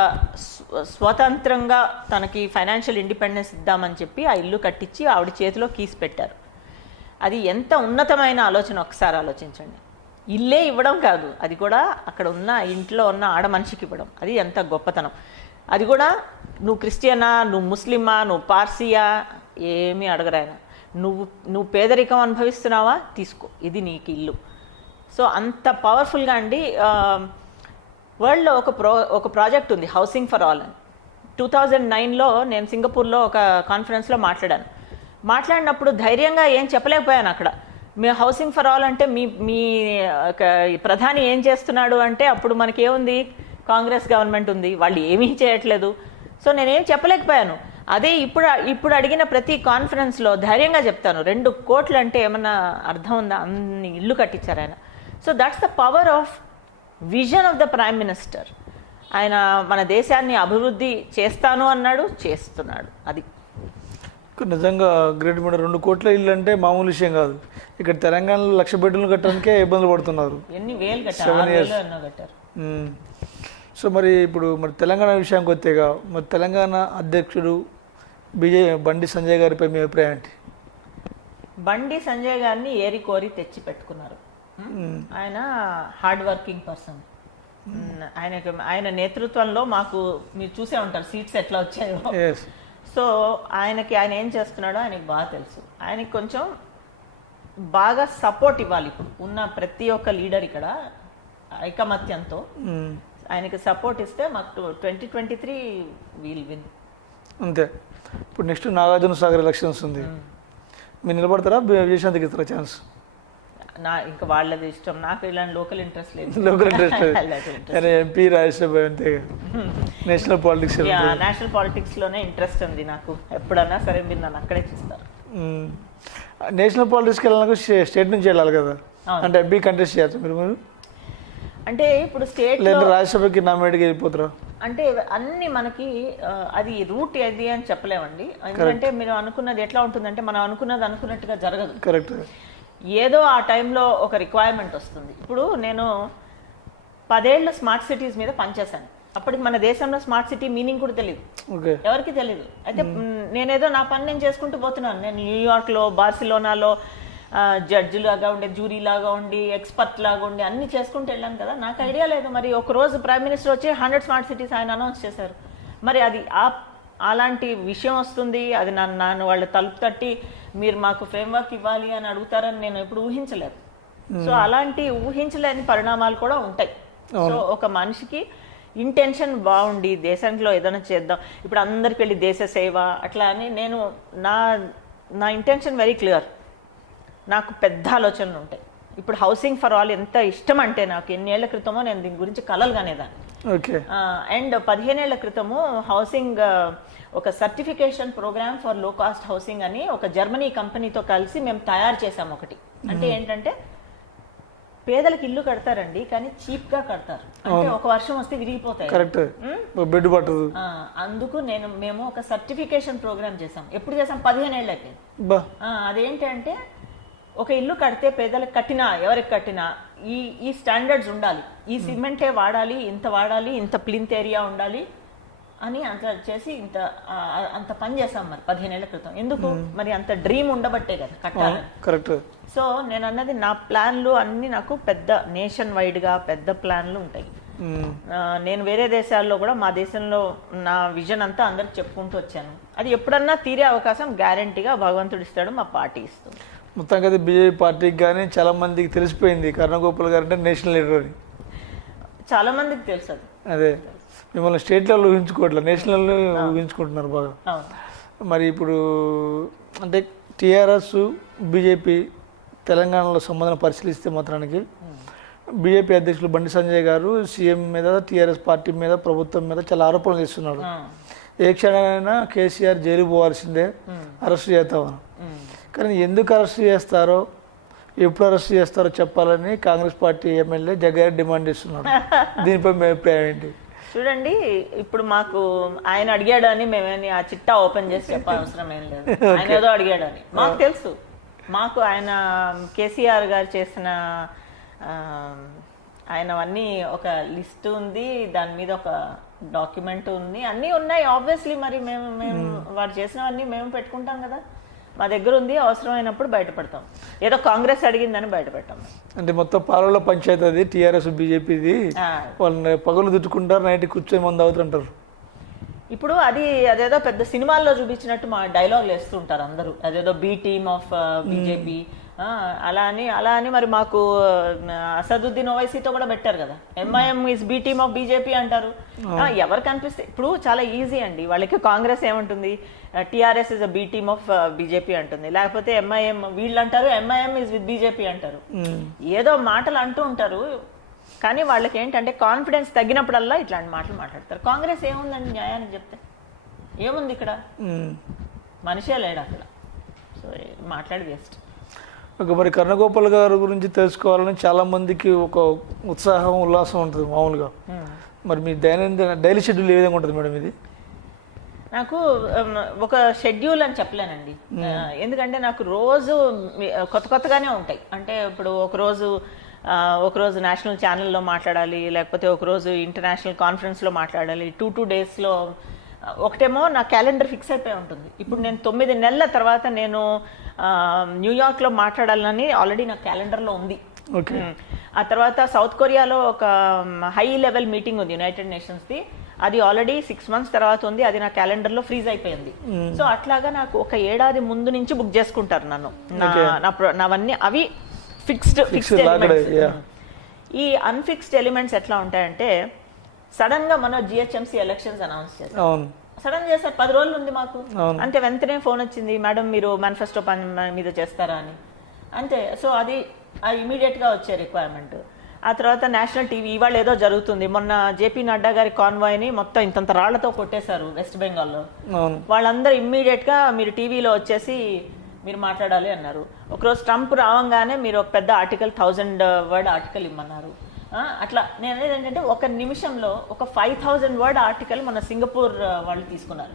స్వతంత్రంగా తనకి ఫైనాన్షియల్ ఇండిపెండెన్స్ ఇద్దామని చెప్పి ఆ ఇల్లు కట్టించి ఆవిడ చేతిలో కీస్ పెట్టారు. అది ఎంత ఉన్నతమైన ఆలోచన ఒకసారి ఆలోచించండి. ఇల్లే ఇవ్వడం కాదు, అది కూడా అక్కడ ఉన్న ఇంట్లో ఉన్న ఆడ మనిషికి ఇవ్వడం, అది ఎంత గొప్పతనం. అది కూడా నువ్వు క్రిస్టియనా, నువ్వు ముస్లిమా, నువ్వు పార్సీయా, ఏమీ అడగరు ఆయన. నువ్వు పేదరికం అనుభవిస్తున్నావా, తీసుకో, ఇది నీకు ఇల్లు. సో అంత పవర్ఫుల్గా అండి. వరల్డ్లో ఒక ప్రాజెక్ట్ ఉంది, హౌసింగ్ ఫర్ ఆల్ అని. 2009లో నేను సింగపూర్లో ఒక కాన్ఫరెన్స్లో మాట్లాడినప్పుడు ధైర్యంగా ఏం చెప్పలేకపోయాను అక్కడ. మేము హౌసింగ్ ఫర్ ఆల్ అంటే మీ ప్రధాని ఏం చేస్తున్నాడు అంటే, అప్పుడు మనకేముంది, కాంగ్రెస్ గవర్నమెంట్ ఉంది, వాళ్ళు ఏమీ చేయట్లేదు. సో నేనేం చెప్పలేకపోయాను. అదే ఇప్పుడు అడిగిన ప్రతి కాన్ఫరెన్స్లో ధైర్యంగా చెప్తాను. 2 కోట్లు అంటే ఏమన్నా అర్థం ఉందా, అన్ని ఇల్లు కట్టించారు ఆయన. So that's the power of vision of the prime minister. ఆయన మన దేశాన్ని అభివృద్ధి చేస్తాను అన్నాడు, చేస్తున్నాడు. అది నిజంగా గ్రేట్ మేడం. 2 కోట్ల ఇల్లు అంటే మామూలు విషయం కాదు. ఇక్కడ తెలంగాణలో 1,00,000 బెడ్రూమ్లు కట్టడానికే ఇబ్బందులు పడుతున్నారు. ఎన్ని వేలు కట్టారు. సో మరి ఇప్పుడు తెలంగాణ విషయానికి వస్తేగా, మరి తెలంగాణ అధ్యక్షుడు బండి సంజయ్ గారిపై మీ అభిప్రాయం ఏంటి? బండి సంజయ్ గారిని ఏరి కోరి తెచ్చి పెట్టుకున్నారు. ఆయన హార్డ్ వర్కింగ్ పర్సన్. ఆయన నేతృత్వంలో మాకు మీరు చూసే ఉంటారు సీట్స్ ఎట్లా వచ్చాయో. సో ఆయన ఏం చేస్తున్నాడో ఆయనకి బాగా తెలుసు. ఆయనకి కొంచెం బాగా సపోర్ట్ ఇవ్వాలి. ఇప్పుడు ఉన్న ప్రతి ఒక్క లీడర్ ఇక్కడ ఐకమత్యంతో ఆయనకి సపోర్ట్ ఇస్తే మాకు 2023 వీల్ విన్. అంతే. ఇప్పుడు నెక్స్ట్ నాగార్జున సాగర్ ఎలక్షన్స్ ఉంది, మీరు నిలబడతారా, విజయశాంతికి ఇస్తారా ఛాన్స్? ఇంకా వాళ్ళది ఇష్టం, నాకు ఇలాంటి లోకల్ ఇంట్రెస్ట్ లేదు. లోకల్ ఇంట్రెస్ట్ ఎంపీ, రాజ్యసభ, అంతే. నేషనల్ పాలిటిక్స్, నేషనల్ పాలిటిక్స్ లోనే ఇంట్రెస్ట్ ఉంది నాకు. ఎప్పుడన్నా సరే మీరు నన్ను అక్కడే చూస్తారు. నేషనల్ పాలిటిక్స్కి వెళ్ళాలకు స్టేట్ నుంచి వెళ్ళాలి కదా, అంటే ఎంపీ కంటెస్ట్ చేస్తారు మీరు? అంటే ఇప్పుడు స్టేట్ రాజ్యసభకి నామినేట్గా వెళ్ళిపోతారా? అంటే అన్ని మనకి అది రూట్ ఏది అని చెప్పలేమండి. ఎందుకంటే మీరు అనుకున్నది ఎట్లా ఉంటుందంటే, మనం అనుకున్నది అనుకున్నట్టుగా జరగదు. కరెక్ట్. ఏదో ఆ టైంలో ఒక రిక్వైర్మెంట్ వస్తుంది. ఇప్పుడు నేను 10 ఏళ్ళు స్మార్ట్ సిటీస్ మీద పనిచేశాను. అప్పటికి మన దేశంలో స్మార్ట్ సిటీ మీనింగ్ కూడా తెలియదు, ఎవరికి తెలియదు. అయితే నేనేదో నా పని నేను చేసుకుంటూ పోతున్నాను. నేను న్యూయార్క్లో, బార్సిలోనాలో జడ్జి లాగా ఉండి, జ్యూరీ లాగా ఉండి, ఎక్స్పర్ట్ లాగా ఉండి అన్ని చేసుకుంటూ వెళ్ళాను కదా. నాకు ఐడియా లేదు. మరి ఒకరోజు ప్రైమ్ మినిస్టర్ వచ్చి 100 స్మార్ట్ సిటీస్ ఆయన అనౌన్స్ చేశారు. మరి అది అలాంటి విషయం వస్తుంది, అది నన్ను వాళ్ళు తలుపు తట్టి మీరు మాకు ఫ్రేమ్వర్క్ ఇవ్వాలి అని అడుగుతారని నేను ఎప్పుడు ఊహించలేదు. సో అలాంటి ఊహించలేని పరిణామాలు కూడా ఉంటాయి. సో ఒక మనిషికి ఇంటెన్షన్ బాగుండి దేశంలో ఏదైనా చేద్దాం, ఇప్పుడు అందరికి వెళ్ళి దేశ సేవ అట్లా అని నేను నా ఇంటెన్షన్ వెరీ క్లియర్. నాకు పెద్ద ఆలోచనలు ఉంటాయి. ఇప్పుడు హౌసింగ్ ఫర్ ఆల్ ఎంత ఇష్టం అంటే నాకు, ఎన్నేళ్ల క్రితమో నేను దీని గురించి కలలు కానేదాన్ని. అండ్ 15 ఏళ్ల క్రితము హౌసింగ్ ఒక సర్టిఫికేషన్ ప్రోగ్రామ్ ఫర్ లో కాస్ట్ హౌసింగ్ అని ఒక జర్మనీ కంపెనీతో కలిసి మేము తయారు చేసాం. ఒకటి అంటే ఏంటంటే, పేదలకు ఇల్లు కడతారండి కానీ చీప్ గా కడతారు. అంటే ఒక వర్షం వస్తే విరిగిపోతాయి, అందుకు మేము ఒక సర్టిఫికేషన్ ప్రోగ్రామ్ చేసాం. ఎప్పుడు చేసాం? 15 ఏళ్ళు అయిపోయింది. అదేంటంటే, ఒక ఇల్లు కడితే పేదలకు కట్టినా ఎవరికి కట్టినా ఈ స్టాండర్డ్స్ ఉండాలి, ఈ సిమెంటే వాడాలి, ఇంత ప్లింత్ ఏరియా ఉండాలి అని అంత చేసి అంత పని చేసాం మరి 15 ఏళ్ల క్రితం. ఎందుకు మరి? అంత డ్రీమ్ ఉండబట్టే కదా కట్టాలి. కరెక్ట్. సో నేను అన్నది, నా ప్లాన్లు అన్ని నాకు పెద్ద నేషన్ వైడ్ గా పెద్ద ప్లాన్లు ఉంటాయి. నేను వేరే దేశాల్లో కూడా మా దేశంలో నా విజన్ అంతా అందరికి చెప్పుకుంటూ వచ్చాను. అది ఎప్పుడన్నా తీరే అవకాశం గ్యారంటీగా భగవంతుడు ఇస్తాడు, మా పార్టీ ఇస్తుంది. మొత్తానికి అయితే బీజేపీ పార్టీకి కానీ చాలా మందికి తెలిసిపోయింది కరుణగోపాల్ గారు అంటే నేషనల్ లీడర్ అని. చాలా మందికి తెలుసు. అదే మిమ్మల్ని స్టేట్ లెవెల్ ఊహించుకోవట్లేదు, నేషనల్ ఊహించుకుంటున్నారు బాగా. మరి ఇప్పుడు అంటే టీఆర్ఎస్ బీజేపీ తెలంగాణలో సంబంధం పరిశీలిస్తే మాత్రానికి బీజేపీ అధ్యక్షులు బండి సంజయ్ గారు సీఎం మీద, టీఆర్ఎస్ పార్టీ మీద, ప్రభుత్వం మీద చాలా ఆరోపణలు చేస్తున్నారు. ఏ క్షణమైనా కేసీఆర్ జైలు పోవాల్సిందే, అరెస్ట్ చేస్తామని. కానీ ఎందుకు అరెస్ట్ చేస్తారో, ఎప్పుడు అరెస్ట్ చేస్తారో చెప్పాలని Congress party MLA Jaggareddy demand చేస్తున్నారు. దీనిపై మీ అభిప్రాయం ఏంటి? చూడండి, ఇప్పుడు మాకు ఆయన అడిగాడని మేమేమి ఆ చిట్టా ఓపెన్ చేసి చెప్పవసరం ఏం లేదు. ఆయన ఏదో అడిగాడని మాకు తెలుసు. మాకు ఆయన కేసీఆర్ గారు చేసిన ఆయనవన్నీ ఒక లిస్ట్ ఉంది, దాని మీద ఒక డాక్యుమెంట్ ఉంది, అన్నీ ఉన్నాయి ఆబ్వియస్లీ. మరి మేము వాడు చేసినవన్నీ మేము పెట్టుకుంటాం కదా, మా దగ్గర ఉంది. అవసరమైనప్పుడు బయటపడతాం. ఏదో కాంగ్రెస్ అడిగిందని బయటపెట్టాం. అంటే మొత్తం పాలనలో పంచాయతీ అది టీఆర్ఎస్ బీజేపీది. వాళ్ళని పగలు తిట్టుకుంటారు, నైట్ కూర్చొని మంది అవుతుంటారు. ఇప్పుడు అదేదో పెద్ద సినిమాల్లో చూపించినట్టు మా డైలాగులు వేస్తుంటారు అందరూ, అదేదో బి టీమ్ ఆఫ్ బీజేపీ అలా అని మరి మాకు అసదుద్దీన్ ఓవైసీతో కూడా పెట్టారు కదా, MIM is B team of BJP అంటారు. ఎవరు కనిపిస్తే ఇప్పుడు చాలా ఈజీ అండి వాళ్ళకి. కాంగ్రెస్ ఏమంటుంది, TRS is a B team of BJP అంటుంది, లేకపోతే ఎంఐఎం వీళ్ళు అంటారు ఎంఐఎం ఇస్ విత్ బీజేపీ అంటారు. ఏదో మాటలు అంటూ ఉంటారు, కానీ వాళ్ళకి ఏంటంటే కాన్ఫిడెన్స్ తగ్గినప్పుడల్లా ఇట్లాంటి మాటలు మాట్లాడతారు. కాంగ్రెస్ ఏముందండి న్యాయానికి చెప్తే, ఏముంది ఇక్కడ, మనిషే లేడు అక్కడ. సో మాట్లాడి వేస్ట్. ఒక మరి కర్ణగోపాల్ గారి గురించి తెలుసుకోవాలని చాలామందికి ఒక ఉత్సాహం ఉల్లాసం ఉంటుంది మామూలుగా. మరి మీ డైలీ షెడ్యూల్ ఏ విధంగా ఉంటుంది మేడం ఇది? నాకు ఒక షెడ్యూల్ అని చెప్పలేనండి, ఎందుకంటే నాకు రోజు కొత్తగానే ఉంటాయి. అంటే ఇప్పుడు ఒకరోజు నేషనల్ ఛానల్లో మాట్లాడాలి, లేకపోతే ఒకరోజు ఇంటర్నేషనల్ కాన్ఫరెన్స్లో మాట్లాడాలి. 2 డేస్లో ఒకటేమో నా క్యాలెండర్ ఫిక్స్ అయిపోయి ఉంటుంది. ఇప్పుడు నేను 9 నెలల తర్వాత నేను న్యూయార్క్లో మాట్లాడాలని ఆల్రెడీ నా క్యాలెండర్లో ఉంది. ఆ తర్వాత సౌత్ కొరియాలో ఒక హై లెవెల్ మీటింగ్ ఉంది యునైటెడ్ నేషన్స్ది, అది ఆల్రెడీ 6 months తర్వాత ఉంది, అది నా క్యాలెండర్లో ఫ్రీజ్ అయిపోయింది. సో అట్లాగా నాకు ఒక ఏడాది ముందు నుంచి బుక్ చేసుకుంటారు నన్ను, నావన్నీ అవి ఫిక్స్డ్ ఎలిమెంట్స్. ఈ అన్ఫిక్స్డ్ ఎలిమెంట్స్ ఎట్లా ఉంటాయంటే, సడన్ గా మన జిహెచ్ఎంసీ ఎలక్షన్స్ అనౌన్స్ చేస్తారు, సడన్ చేస్తారు 10 రోజులు ఉంది మాకు అంతే. వెంటనే ఫోన్ వచ్చింది, మేడం మీరు మేనిఫెస్టో పని మీద చేస్తారా అని, అంతే. సో అది ఇమీడియట్ గా వచ్చే రిక్వైర్మెంట్. ఆ తర్వాత నేషనల్ టీవీ ఇవాళ ఏదో జరుగుతుంది, మొన్న జేపీ నడ్డా గారి కాన్వాయ్ని మొత్తం ఇంతంత రాళ్లతో కొట్టేశారు వెస్ట్ బెంగాల్లో. వాళ్ళందరూ ఇమ్మీడియట్ గా మీరు టీవీలో వచ్చేసి మీరు మాట్లాడాలి అన్నారు. ఒకరోజు ట్రంప్ రావంగానే మీరు ఒక పెద్ద ఆర్టికల్ 1000 word ఆర్టికల్ ఇమ్మన్నారు. అట్లా నేను ఏంటంటే ఒక నిమిషంలో ఒక 5000 word ఆర్టికల్ మన సింగపూర్ వాళ్ళు తీసుకున్నారు.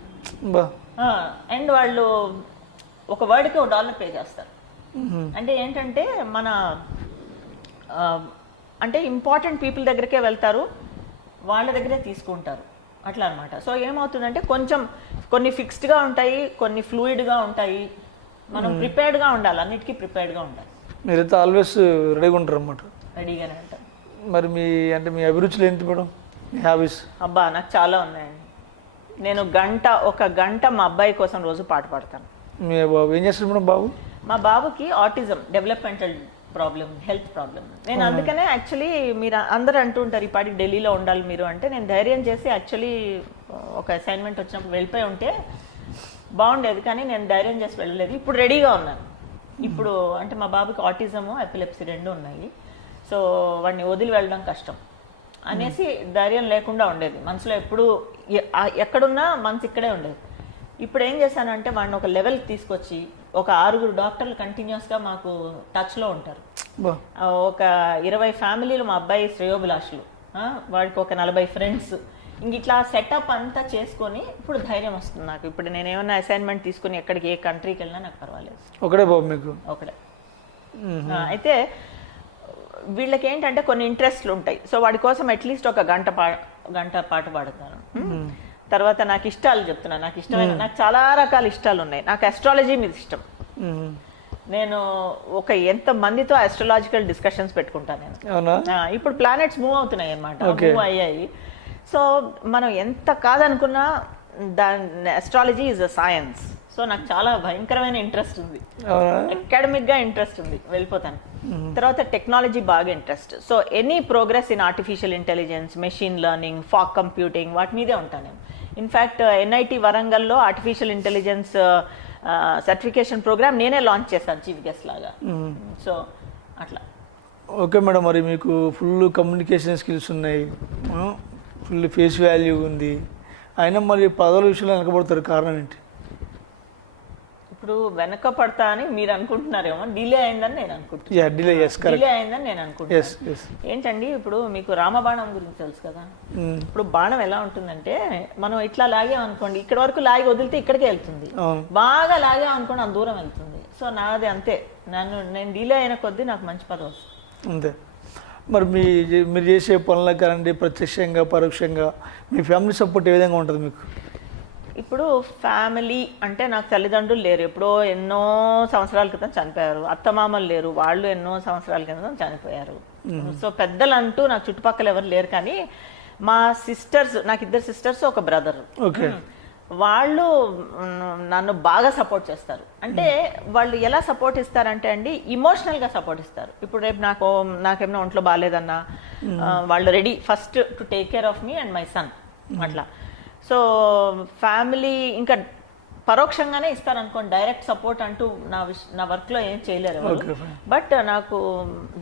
అండ్ వాళ్ళు ఒక వర్డ్కి $1 పే చేస్తారు. అంటే ఏంటంటే మన అంటే ఇంపార్టెంట్ పీపుల్ దగ్గరికే వెళ్తారు, వాళ్ళ దగ్గరే తీసుకుంటారు అట్లా అనమాట. సో ఏమవుతుందంటే కొన్ని ఫిక్స్డ్గా ఉంటాయి, కొన్ని ఫ్లూయిడ్గా ఉంటాయి. మనం ప్రిపేర్డ్గా ఉండాలి, అన్నిటికీ ప్రిపేర్డ్గా ఉండాలి. మీరైతే ఆల్వేస్ రెడీగా ఉంటారు అన్నమాట. రెడీగానే ఉంటారు. మరి మీ అభిరుచులు ఏంటి మేడం, మీ హాబీస్? అబ్బా నాకు చాలా ఉన్నాయండి. నేను ఒక గంట మా అబ్బాయి కోసం రోజు పాట పాడతాను. మీ బాబు ఏం చేస్తారు మేడం? బాబు మా బాబుకి autism, developmental problem, health problem. నేను అందుకనే యాక్చువల్లీ మీరు అందరూ అంటుంటారు ఈ పాటికి ఢిల్లీలో ఉండాలి మీరు అంటే, నేను ధైర్యం చేసి యాక్చువల్లీ ఒక అసైన్మెంట్ వచ్చినప్పుడు వెళ్ళిపోయి ఉంటే బాగుండేది, కానీ నేను ధైర్యం చేసి వెళ్ళలేదు. ఇప్పుడు రెడీగా ఉన్నాను. ఇప్పుడు అంటే మా బాబుకి ఆటిజము, ఎపిలెప్సీ 2 ఉన్నాయి. సో వాడిని వదిలి వెళ్ళడం కష్టం అనేసి ధైర్యం లేకుండా ఉండేది మనసులో. ఎప్పుడు ఎక్కడున్నా మనసు ఇక్కడే ఉండేది. ఇప్పుడు ఏం చేశానంటే వాడిని ఒక లెవెల్కి తీసుకొచ్చి ఒక 6 డాక్టర్లు కంటిన్యూస్గా మాకు టచ్లో ఉంటారు. ఒక 20 ఫ్యామిలీలు మా అబ్బాయి శ్రేయోభిలాషులు, వాడికి ఒక 40 ఫ్రెండ్స్. ఇంక ఇట్లా సెటప్ అంతా చేసుకొని ఇప్పుడు ధైర్యం వస్తుంది నాకు. ఇప్పుడు నేను ఏమన్నా అసైన్మెంట్ తీసుకుని ఎక్కడికి ఏ కంట్రీకి వెళ్ళినా నాకు పర్వాలేదు. ఒకడే బాబు మీకు? ఒకడే. అయితే వీళ్ళకి ఏంటంటే కొన్ని ఇంట్రెస్ట్లు ఉంటాయి. సో వాడి కోసం అట్లీస్ట్ ఒక గంట పాట పాడుతాను. తర్వాత నాకు ఇష్టాలు చెప్తున్నాను. నాకు చాలా రకాల ఇష్టాలు ఉన్నాయి. నాకు అస్ట్రాలజీ మీద ఇష్టం. నేను ఎంత మందితో అస్ట్రాలజికల్ డిస్కషన్స్ పెట్టుకుంటాను నేను. ఇప్పుడు ప్లానెట్స్ మూవ్ అవుతున్నాయి అన్నమాట, మూవ్ అయ్యాయి. సో మనం ఎంత కాదనుకున్నా astrology is a science. So నాకు చాలా భయంకరమైన ఇంట్రెస్ట్ ఉంది, అకాడమిక్గా ఇంట్రెస్ట్ ఉంది, వెళ్ళిపోతాను. తర్వాత టెక్నాలజీ బాగా interest. So any progress in artificial intelligence, machine learning, fog computing, వాటి మీదే ఉంటాను నేను. ఇన్ఫ్యాక్ట్ ఎన్ఐటి వరంగల్లో ఆర్టిఫిషియల్ ఇంటెలిజెన్స్ సర్టిఫికేషన్ ప్రోగ్రామ్ నేనే లాంచ్ చేశాను చీఫ్ గెస్ట్ లాగా. సో అట్లా. ఓకే మేడం, మరి మీకు ఫుల్ కమ్యూనికేషన్ స్కిల్స్ ఉన్నాయి, ఫుల్ ఫేస్ వాల్యూ ఉంది, అయినా మరి పదవుల విషయంలో వెనకబడతారు, కారణం ఏంటి? ఇప్పుడు వెనక పడతా అని మీరు అనుకుంటున్నారేమో, డిలే అయిందని నేను అనుకుంటున్నాను. డిలే అయిందని నేను అనుకుంటున్నాను. ఏంటండి, ఇప్పుడు మీకు రామబాణం గురించి తెలుసు కదా. ఇప్పుడు బాణం ఎలా ఉంటుందంటే, మనం ఇట్లా లాగాం అనుకోండి, ఇక్కడ వరకు లాగి వదిలితే ఇక్కడికే వెళ్తుంది, బాగా లాగాం అనుకోండి అంత దూరం వెళ్తుంది. సో నాది అంతే, నేను డిలే అయిన కొద్దీ నాకు మంచి పదవి వస్తుంది అంతే. మరి మీరు చేసే పనులకు కానీ ప్రత్యక్షంగా పరోక్షంగా మీ ఫ్యామిలీ సపోర్ట్ ఏ విధంగా ఉంటుంది మీకు? ఇప్పుడు ఫ్యామిలీ అంటే నాకు తల్లిదండ్రులు లేరు, ఎప్పుడో ఎన్నో సంవత్సరాల క్రితం చనిపోయారు. అత్తమామలు లేరు, వాళ్ళు ఎన్నో సంవత్సరాల క్రితం చనిపోయారు. సో పెద్దలంటూ నాకు చుట్టుపక్కల ఎవరు లేరు. కానీ మా సిస్టర్స్, నాకు 2 సిస్టర్స్, ఒక బ్రదర్. ఓకే. వాళ్ళు నన్ను బాగా సపోర్ట్ చేస్తారు. అంటే వాళ్ళు ఎలా సపోర్ట్ ఇస్తారంటే అండి, ఇమోషనల్గా సపోర్ట్ ఇస్తారు. ఇప్పుడు రేపు నాకేమైనా ఒంట్లో బాగాలేదన్నా వాళ్ళు ready first to take care of me and my son అట్లా. సో ఫ్యామిలీ ఇంకా పరోక్షంగానే ఇస్తారు అనుకోండి, డైరెక్ట్ సపోర్ట్ అంటూ నా వర్క్లో ఏం చేయలేరు. బట్ నాకు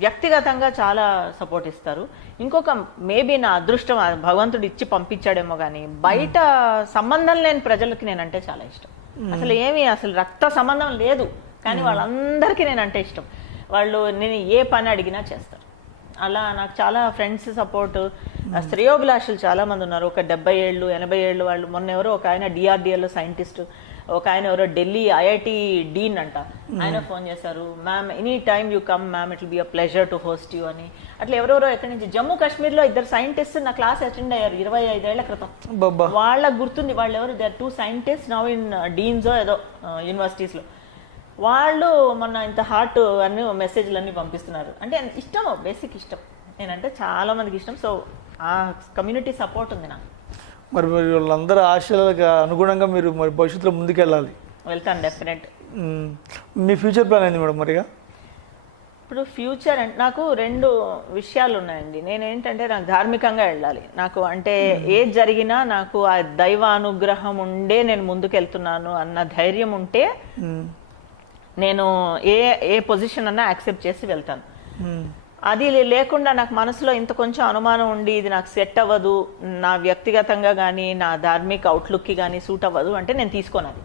వ్యక్తిగతంగా చాలా సపోర్ట్ ఇస్తారు. ఇంకొక మేబీ నా అదృష్టం, భగవంతుడు ఇచ్చి పంపించాడేమో కానీ, బయట సంబంధం లేని ప్రజలకి నేనంటే చాలా ఇష్టం. అసలు రక్త సంబంధం లేదు కానీ వాళ్ళందరికీ నేనంటే ఇష్టం. వాళ్ళు నేను ఏ పని అడిగినా చేస్తారు. అలా నాకు చాలా ఫ్రెండ్స్ సపోర్ట్, శ్రేయోభిలాషులు చాలా మంది ఉన్నారు. ఒక 70 ఏళ్ళు 80 ఏళ్ళు వాళ్ళు. మొన్న ఎవరో ఒక ఆయన DRDLలో సైంటిస్ట్, ఒక ఆయన ఎవరో ఢిల్లీ IIT డీన్ అంట, ఆయన ఫోన్ చేశారు, ma'am any time you come ma'am, it will be a pleasure to host you అని. అట్లా ఎవరెవరో ఎక్కడి నుంచి, జమ్మూ కాశ్మీర్లో 2 సైంటిస్ట్ నా క్లాస్ అటెండ్ అయ్యారు 25 ఏళ్ల క్రితం. వాళ్ళకు గుర్తుంది వాళ్ళు ఎవరు, they are 2 scientist now in deans ఏదో యూనివర్సిటీస్లో. వాళ్ళు మొన్న ఇంత హార్ట్ అన్ని మెసేజ్లు అన్ని పంపిస్తున్నారు. అంటే ఇష్టం, బేసిక్ ఇష్టం, నేనంటే చాలా మందికి ఇష్టం. సో ఆ కమ్యూనిటీ సపోర్ట్ ఉంది నాకు. మరి వాళ్ళందరూ ఆశలకు అనుగుణంగా మీరు మరి భవిష్యత్తులో ముందుకెళ్ళాలి. వెళ్తాను డెఫినెట్. మీ ఫ్యూచర్ ప్లాన్ ఏంది మేడం మరిగా? ఇప్పుడు ఫ్యూచర్ అంటే నాకు 2 విషయాలు ఉన్నాయండి. నేనేంటంటే నాకు ధార్మికంగా వెళ్ళాలి. నాకు అంటే ఏది జరిగినా నాకు ఆ దైవ అనుగ్రహం ఉండే నేను ముందుకెళ్తున్నాను అన్న ధైర్యం ఉంటే నేను ఏ పొజిషన్ అన్నా యాక్సెప్ట్ చేసి వెళ్తాను. అది లేకుండా నాకు మనసులో ఇంత కొంచెం అనుమానం ఉండి ఇది నాకు సెట్ అవ్వదు, నా వ్యక్తిగతంగా కానీ నా ధార్మిక అవుట్లుక్కి కానీ సూట్ అవ్వదు అంటే నేను తీసుకోను అది.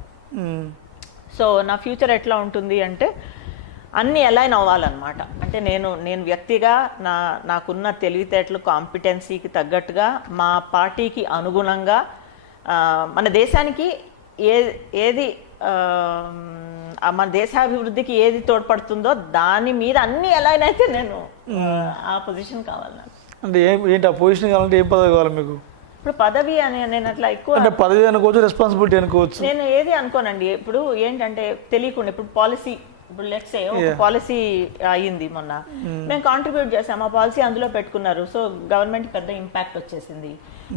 సో నా ఫ్యూచర్ ఎట్లా ఉంటుంది అంటే అన్నీ అలైన్ అవ్వాలన్నమాట. అంటే నేను వ్యక్తిగా నాకున్న తెలివితేటలు కాంపిటెన్సీకి తగ్గట్టుగా మా పార్టీకి అనుగుణంగా మన దేశానికి ఏది మన దేశాభివృద్ధికి ఏది తోడ్పడుతుందో దాని మీద అన్ని అలైన్ అయితే నేను ఆ పొజిషన్ కావాలి నాకు. అంటే ఏంటి ఆ పొజిషన్ కావాలంటే ఏం పదవి కావాలి మీకు? ఇప్పుడు పదవి అని నేను అట్లా ఎక్కువ అంటే పదవి అనుకోవచ్చు, రెస్పాన్సిబిలిటీ అనుకోవచ్చు. నేను ఏది అనుకోనండి. ఇప్పుడు ఏంటంటే తెలియకుండా ఇప్పుడు పాలసీ, ఇప్పుడు లెట్స్ సే ఒక పాలసీ అయ్యింది మొన్న, మేము కాంట్రిబ్యూట్ చేసాం, ఆ పాలసీ అందులో పెట్టుకున్నారు, సో గవర్నమెంట్ పెద్ద ఇంపాక్ట్ వచ్చేసింది.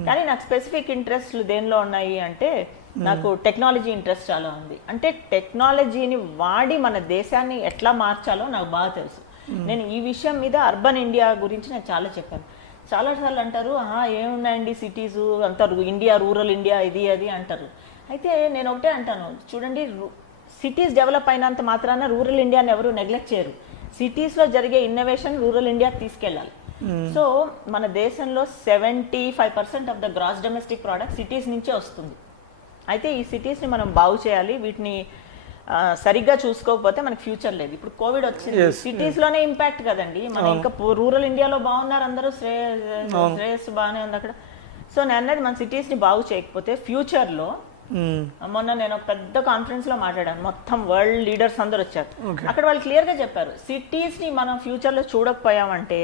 కానీ నాకు స్పెసిఫిక్ ఇంట్రెస్ట్లు దేనిలో ఉన్నాయి అంటే నాకు టెక్నాలజీ ఇంట్రెస్ట్ చాలా ఉంది. అంటే టెక్నాలజీని వాడి మన దేశాన్ని ఎట్లా మార్చాలో నాకు బాగా తెలుసు. నేను ఈ విషయం మీద అర్బన్ ఇండియా గురించి నేను చాలా చెప్పాను. చాలాసార్లు అంటారు ఏమున్నాయండి సిటీస్ అంటారు, ఇండియా రూరల్ ఇండియా ఇది అది అంటారు. అయితే నేను ఒకటే అంటాను, చూడండి సిటీస్ డెవలప్ అయినంత మాత్రాన రూరల్ ఇండియాని ఎవరు నెగ్లెక్ట్ చేయరు. సిటీస్లో జరిగే ఇన్నోవేషన్ రూరల్ ఇండియాకి తీసుకెళ్ళాలి. సో మన దేశంలో 75% of the gross domestic product cities నుంచే వస్తుంది. అయితే ఈ సిటీస్ని మనం బాగు చేయాలి. వీటిని సరిగ్గా చూసుకోకపోతే మనకి ఫ్యూచర్ లేదు. ఇప్పుడు కోవిడ్ వచ్చింది, సిటీస్లోనే ఇంపాక్ట్ కదండి. మన ఇంకా రూరల్ ఇండియాలో బాగున్నారు అందరూ, శ్రేయస్సు బాగానే ఉంది అక్కడ. సో నేను అన్నది మన సిటీస్ని బాగు చేయకపోతే ఫ్యూచర్లో, మొన్న నేను ఒక పెద్ద కాన్ఫరెన్స్ లో మాట్లాడాను, మొత్తం వరల్డ్ లీడర్స్ అందరు వచ్చారు. అక్కడ వాళ్ళు క్లియర్ గా చెప్పారు, సిటీస్ ని మనం ఫ్యూచర్ లో చూడకపోయామంటే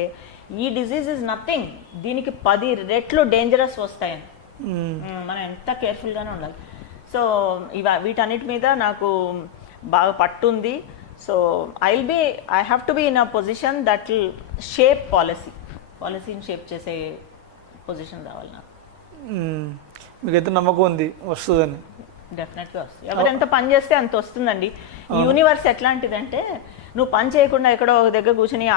ఈ డిజీజ్ ఇస్ నథింగ్, దీనికి 10 రెట్లు డేంజరస్ వస్తాయని. మనం ఎంత కేర్ఫుల్ గానే ఉండాలి. సో వీటన్నిటి మీద నాకు బాగా పట్టుంది. So I have to be in a position that will shape పాలసీని షేప్ చేసే పొజిషన్ రావాలి నాకు. మీకైతే నమ్మకం ఉంది వస్తుందని? డెఫినెట్గా వస్తుంది. ఎవరెంత పని చేస్తే అంత వస్తుందండి. ఈ యూనివర్స్ ఎట్లాంటిదంటే నువ్వు పని చేయకుండా ఎక్కడో ఒక దగ్గర కూర్చొని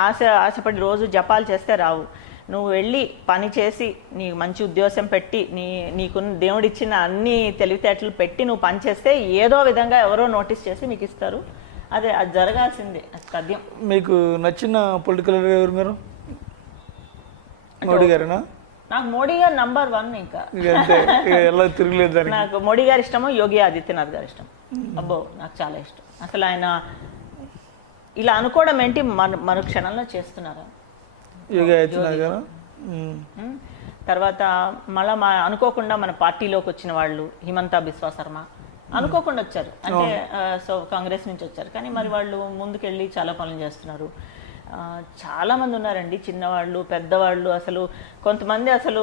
ఆశపడి రోజు జపాలు చేస్తే రావు. నువ్వు వెళ్ళి పని చేసి నీకు మంచి ఉద్యోగం పెట్టి నీకున్న దేవుడిచ్చిన అన్ని తెలివితేటలు పెట్టి నువ్వు పని చేస్తే ఏదో విధంగా ఎవరో నోటీస్ చేసి మీకు ఇస్తారు. అది జరగాల్సిందే, అది తథ్యం. మీకు నచ్చిన పొలిటికల్ లీడర్ ఎవరు మీరు? మోడీ గారేనా? నాకు మోడీ గారు నంబర్ 1. ఇంకా తిరగలేదు. నాకు మోడీ గారు ఇష్టము, యోగి ఆదిత్యనాథ్ గారు ఇష్టం. అబ్బో నాకు చాలా ఇష్టం. అసలు ఆయన ఇలా అనుకోవడం ఏంటి, మన క్షణంలో చేస్తున్నారా యోగి ఆదిత్యనాథ్ గారు. తర్వాత మళ్ళీ అనుకోకుండా మన పార్టీలోకి వచ్చిన వాళ్ళు హిమంతా బిస్వా శర్మ అనుకోకుండా వచ్చారు. అంటే సో కాంగ్రెస్ నుంచి వచ్చారు, కానీ మరి వాళ్ళు ముందుకెళ్ళి చాలా పనులు చేస్తున్నారు. చాలా మంది ఉన్నారండి, చిన్నవాళ్ళు పెద్దవాళ్ళు. అసలు కొంతమంది అసలు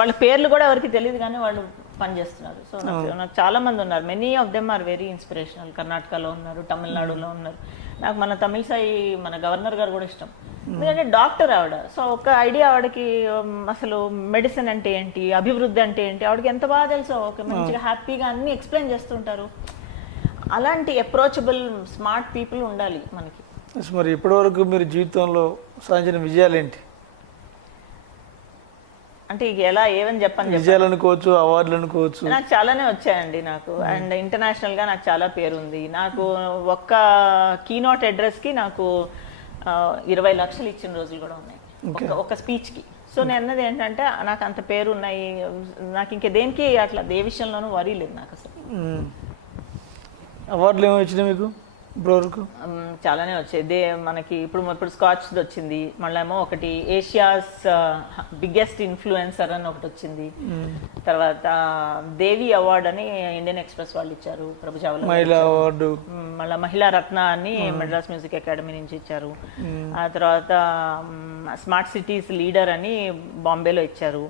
వాళ్ళ పేర్లు కూడా ఎవరికి తెలియదు, కానీ వాళ్ళు పనిచేస్తున్నారు. సో నాకు చాలా మంది ఉన్నారు, many of them are very inspirational. కర్ణాటకలో ఉన్నారు, తమిళనాడులో ఉన్నారు. నాకు మన తమిళ సాయి మన గవర్నర్ గారు కూడా ఇష్టం, ఎందుకంటే డాక్టర్ ఆవిడ. సో ఒక ఐడియా ఆవిడకి అసలు మెడిసిన్ అంటే ఏంటి, అభివృద్ధి అంటే ఏంటి ఆవిడకి ఎంత బాగా తెలుసో, ఒక మంచిగా హ్యాపీగా అన్ని ఎక్స్ప్లెయిన్ చేస్తుంటారు. అలాంటి అప్రోచబుల్ స్మార్ట్ పీపుల్ ఉండాలి మనకి. మరి ఇప్పటివరకు మీరు జీవితంలో సాధించిన విజయాలు ఏంటి? అంటే ఇక ఎలా ఏమని చెప్పండి, విజయాలు అనుకోవచ్చు, అవార్డులు అనుకోవచ్చు. నాకు చాలానే వచ్చాయండి నాకు. అండ్ ఇంటర్నేషనల్ గా నాకు చాలా పేరు ఉంది. నాకు ఒక్క కీనోట్ అడ్రస్ కి నాకు 20 లక్షలు ఇచ్చిన రోజులు కూడా ఉన్నాయి ఒక స్పీచ్ కి. సో నేను అన్నది ఏంటంటే నాకు అంత పేరు ఉన్నాయి, నాకు ఇంక దేనికి అట్లా ఏ విషయంలోనూ వరీ లేదు నాకు అసలు. అవార్డులు ఏమో వచ్చినాయి మీకు ఇప్పటివరకు? చాలానే వచ్చాయి. మనకి ఇప్పుడు స్కాచ్ వచ్చింది, మళ్ళీ ఏమో ఒకటి ఏషియాస్ బిగ్గెస్ట్ ఇన్ఫ్లుయెన్సర్ అని ఒకటి వచ్చింది. తర్వాత దేవి అవార్డ్ అని ఇండియన్ ఎక్స్ప్రెస్ వాళ్ళు ఇచ్చారు, ప్రభుజావల మహిళా అవార్డు. మళ్ళీ మహిళా రత్న అని మెడ్రాస్ మ్యూజిక్ అకాడమీ నుంచి ఇచ్చారు. ఆ తర్వాత స్మార్ట్ సిటీస్ లీడర్ అని బాంబేలో ఇచ్చారు.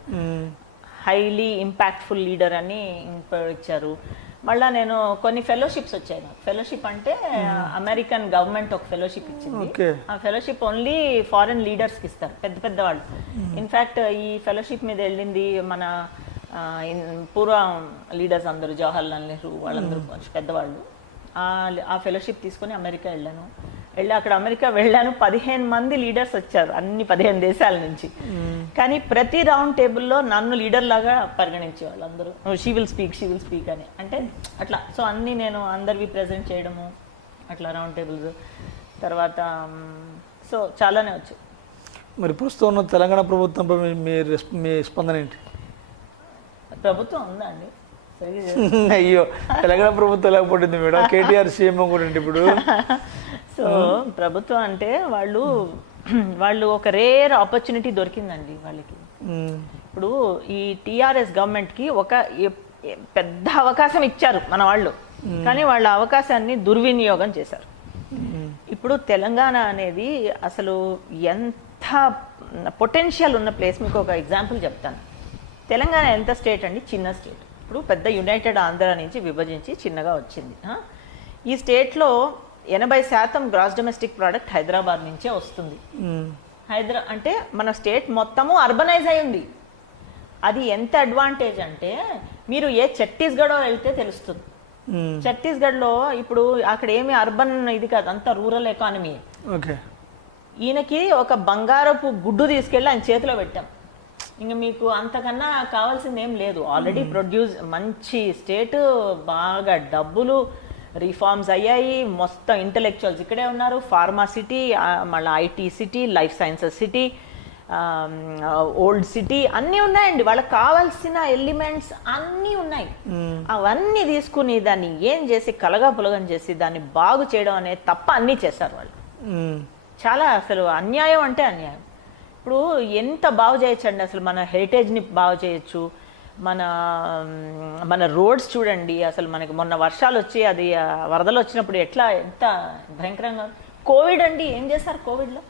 హైలీ ఇంపాక్ట్ఫుల్ లీడర్ అని ఇచ్చారు. మళ్ళీ నేను కొన్ని ఫెలోషిప్స్ వచ్చాయి నాకు. ఫెలోషిప్ అంటే అమెరికన్ గవర్నమెంట్ ఒక ఫెలోషిప్ ఇచ్చింది. ఆ ఫెలోషిప్ ఓన్లీ ఫారెన్ లీడర్స్కి ఇస్తారు, పెద్ద పెద్ద వాళ్ళు. ఇన్ఫ్యాక్ట్ ఈ ఫెలోషిప్ మీద వెళ్ళింది మన పూర్వ లీడర్స్ అందరూ, జవహర్లాల్ నెహ్రూ వాళ్ళందరూ కొంచెం పెద్దవాళ్ళు. ఆ ఫెలోషిప్ తీసుకొని అమెరికా వెళ్ళాను. అక్కడ అమెరికా వెళ్ళాను, 15 మంది లీడర్స్ వచ్చారు, అన్ని 15 దేశాల నుంచి. కానీ ప్రతి రౌండ్ టేబుల్లో నన్ను లీడర్ లాగా పరిగణించేవాళ్ళు అందరూ. షీ విల్ స్పీక్ అని, అంటే అట్లా. సో అన్నీ నేను అందరివి ప్రెజెంట్ చేయడము అట్లా రౌండ్ టేబుల్స్. తర్వాత సో చాలానే వచ్చాయి. మరి ప్రస్తుతం ఉన్న తెలంగాణ ప్రభుత్వంపై మీ స్పందన ఏంటి? ప్రభుత్వం ఉందా అండి? అయ్యో, తెలంగాణ ప్రభుత్వం లేకపోతుంది మేడం, కేటీఆర్ సీఎం కూడా ఇప్పుడు. సో ప్రభుత్వం అంటే వాళ్ళు ఒక రేర్ ఆపర్చునిటీ దొరికిందండి వాళ్ళకి. ఇప్పుడు ఈ టీఆర్ఎస్ గవర్నమెంట్కి ఒక పెద్ద అవకాశం ఇచ్చారు మన వాళ్ళు, కానీ వాళ్ళ అవకాశాన్ని దుర్వినియోగం చేశారు. ఇప్పుడు తెలంగాణ అనేది అసలు ఎంత పొటెన్షియల్ ఉన్న ప్లేస్. మీకు ఒక ఎగ్జాంపుల్ చెప్తాను. తెలంగాణ ఎంత స్టేట్ అండి? చిన్న స్టేట్. ఇప్పుడు పెద్ద యునైటెడ్ ఆంధ్ర నుంచి విభజించి చిన్నగా వచ్చింది. ఈ స్టేట్లో 80% గ్రాస్ డొమెస్టిక్ ప్రోడక్ట్ హైదరాబాద్ నుంచే వస్తుంది. అంటే మన స్టేట్ మొత్తము అర్బనైజ్ అయి ఉంది. అది ఎంత అడ్వాంటేజ్ అంటే మీరు ఏ ఛత్తీస్గఢ్ వెళ్తే తెలుస్తుంది. ఛత్తీస్గఢ్లో ఇప్పుడు అక్కడ ఏమి అర్బన్ ఇది కాదు, అంతా రూరల్ ఎకానమీ. ఈయనకి ఒక బంగారపు గుడ్డు తీసుకెళ్ళి ఆయన చేతిలో పెట్టాం. ఇంకా మీకు అంతకన్నా కావాల్సింది ఏం లేదు. ఆల్రెడీ ప్రొడ్యూస్ మంచి స్టేట్, బాగా డబ్బులు, రిఫార్మ్స్ అయ్యాయి, మొత్తం ఇంటలెక్చువల్స్ ఇక్కడే ఉన్నారు, ఫార్మా సిటీ, మళ్ళీ IT city, life sciences city, old city అన్నీ ఉన్నాయండి. వాళ్ళకి కావాల్సిన ఎలిమెంట్స్ అన్నీ ఉన్నాయి. అవన్నీ తీసుకుని దాన్ని ఏం చేసి కలగా పులగం చేసి దాన్ని బాగు చేయడం అనేది తప్ప అన్నీ చేశారు వాళ్ళు. చాలా అసలు అన్యాయం అంటే అన్యాయం. ఇప్పుడు ఎంత బాగు చేయొచ్చండి, అసలు మన హెరిటేజ్ని బాగు చేయొచ్చు. మన రోడ్స్ చూడండి, అసలు మనకి మొన్న వర్షాలు వచ్చి అది వరదలు వచ్చినప్పుడు ఎంత భయంకరంగా. కోవిడ్ అండి, ఏం చేశారు కోవిడ్లో?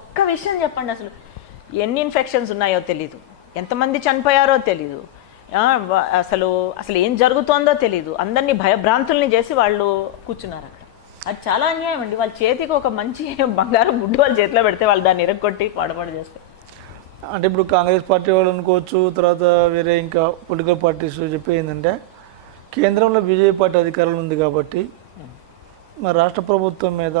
ఒక్క విషయం చెప్పండి. అసలు ఎన్ని ఇన్ఫెక్షన్స్ ఉన్నాయో తెలీదు, ఎంతమంది చనిపోయారో తెలీదు, అసలు ఏం జరుగుతోందో తెలీదు. అందరినీ భయభ్రాంతుల్ని చేసి వాళ్ళు కూర్చున్నారు అక్కడ. అది చాలా అన్యాయం అండి. వాళ్ళ చేతికి ఒక మంచి బంగారం గుడ్డు వాళ్ళ చేతిలో పెడితే వాళ్ళు దాన్ని ఇరగొట్టి పాడపాడు చేస్తారు. అంటే ఇప్పుడు కాంగ్రెస్ పార్టీ వాళ్ళు అనుకోవచ్చు, తర్వాత వేరే ఇంకా పొలిటికల్ పార్టీస్ చెప్పేది ఏంటంటే కేంద్రంలో బీజేపీ పార్టీ అధికారంలో ఉంది కాబట్టి మరి రాష్ట్ర ప్రభుత్వం మీద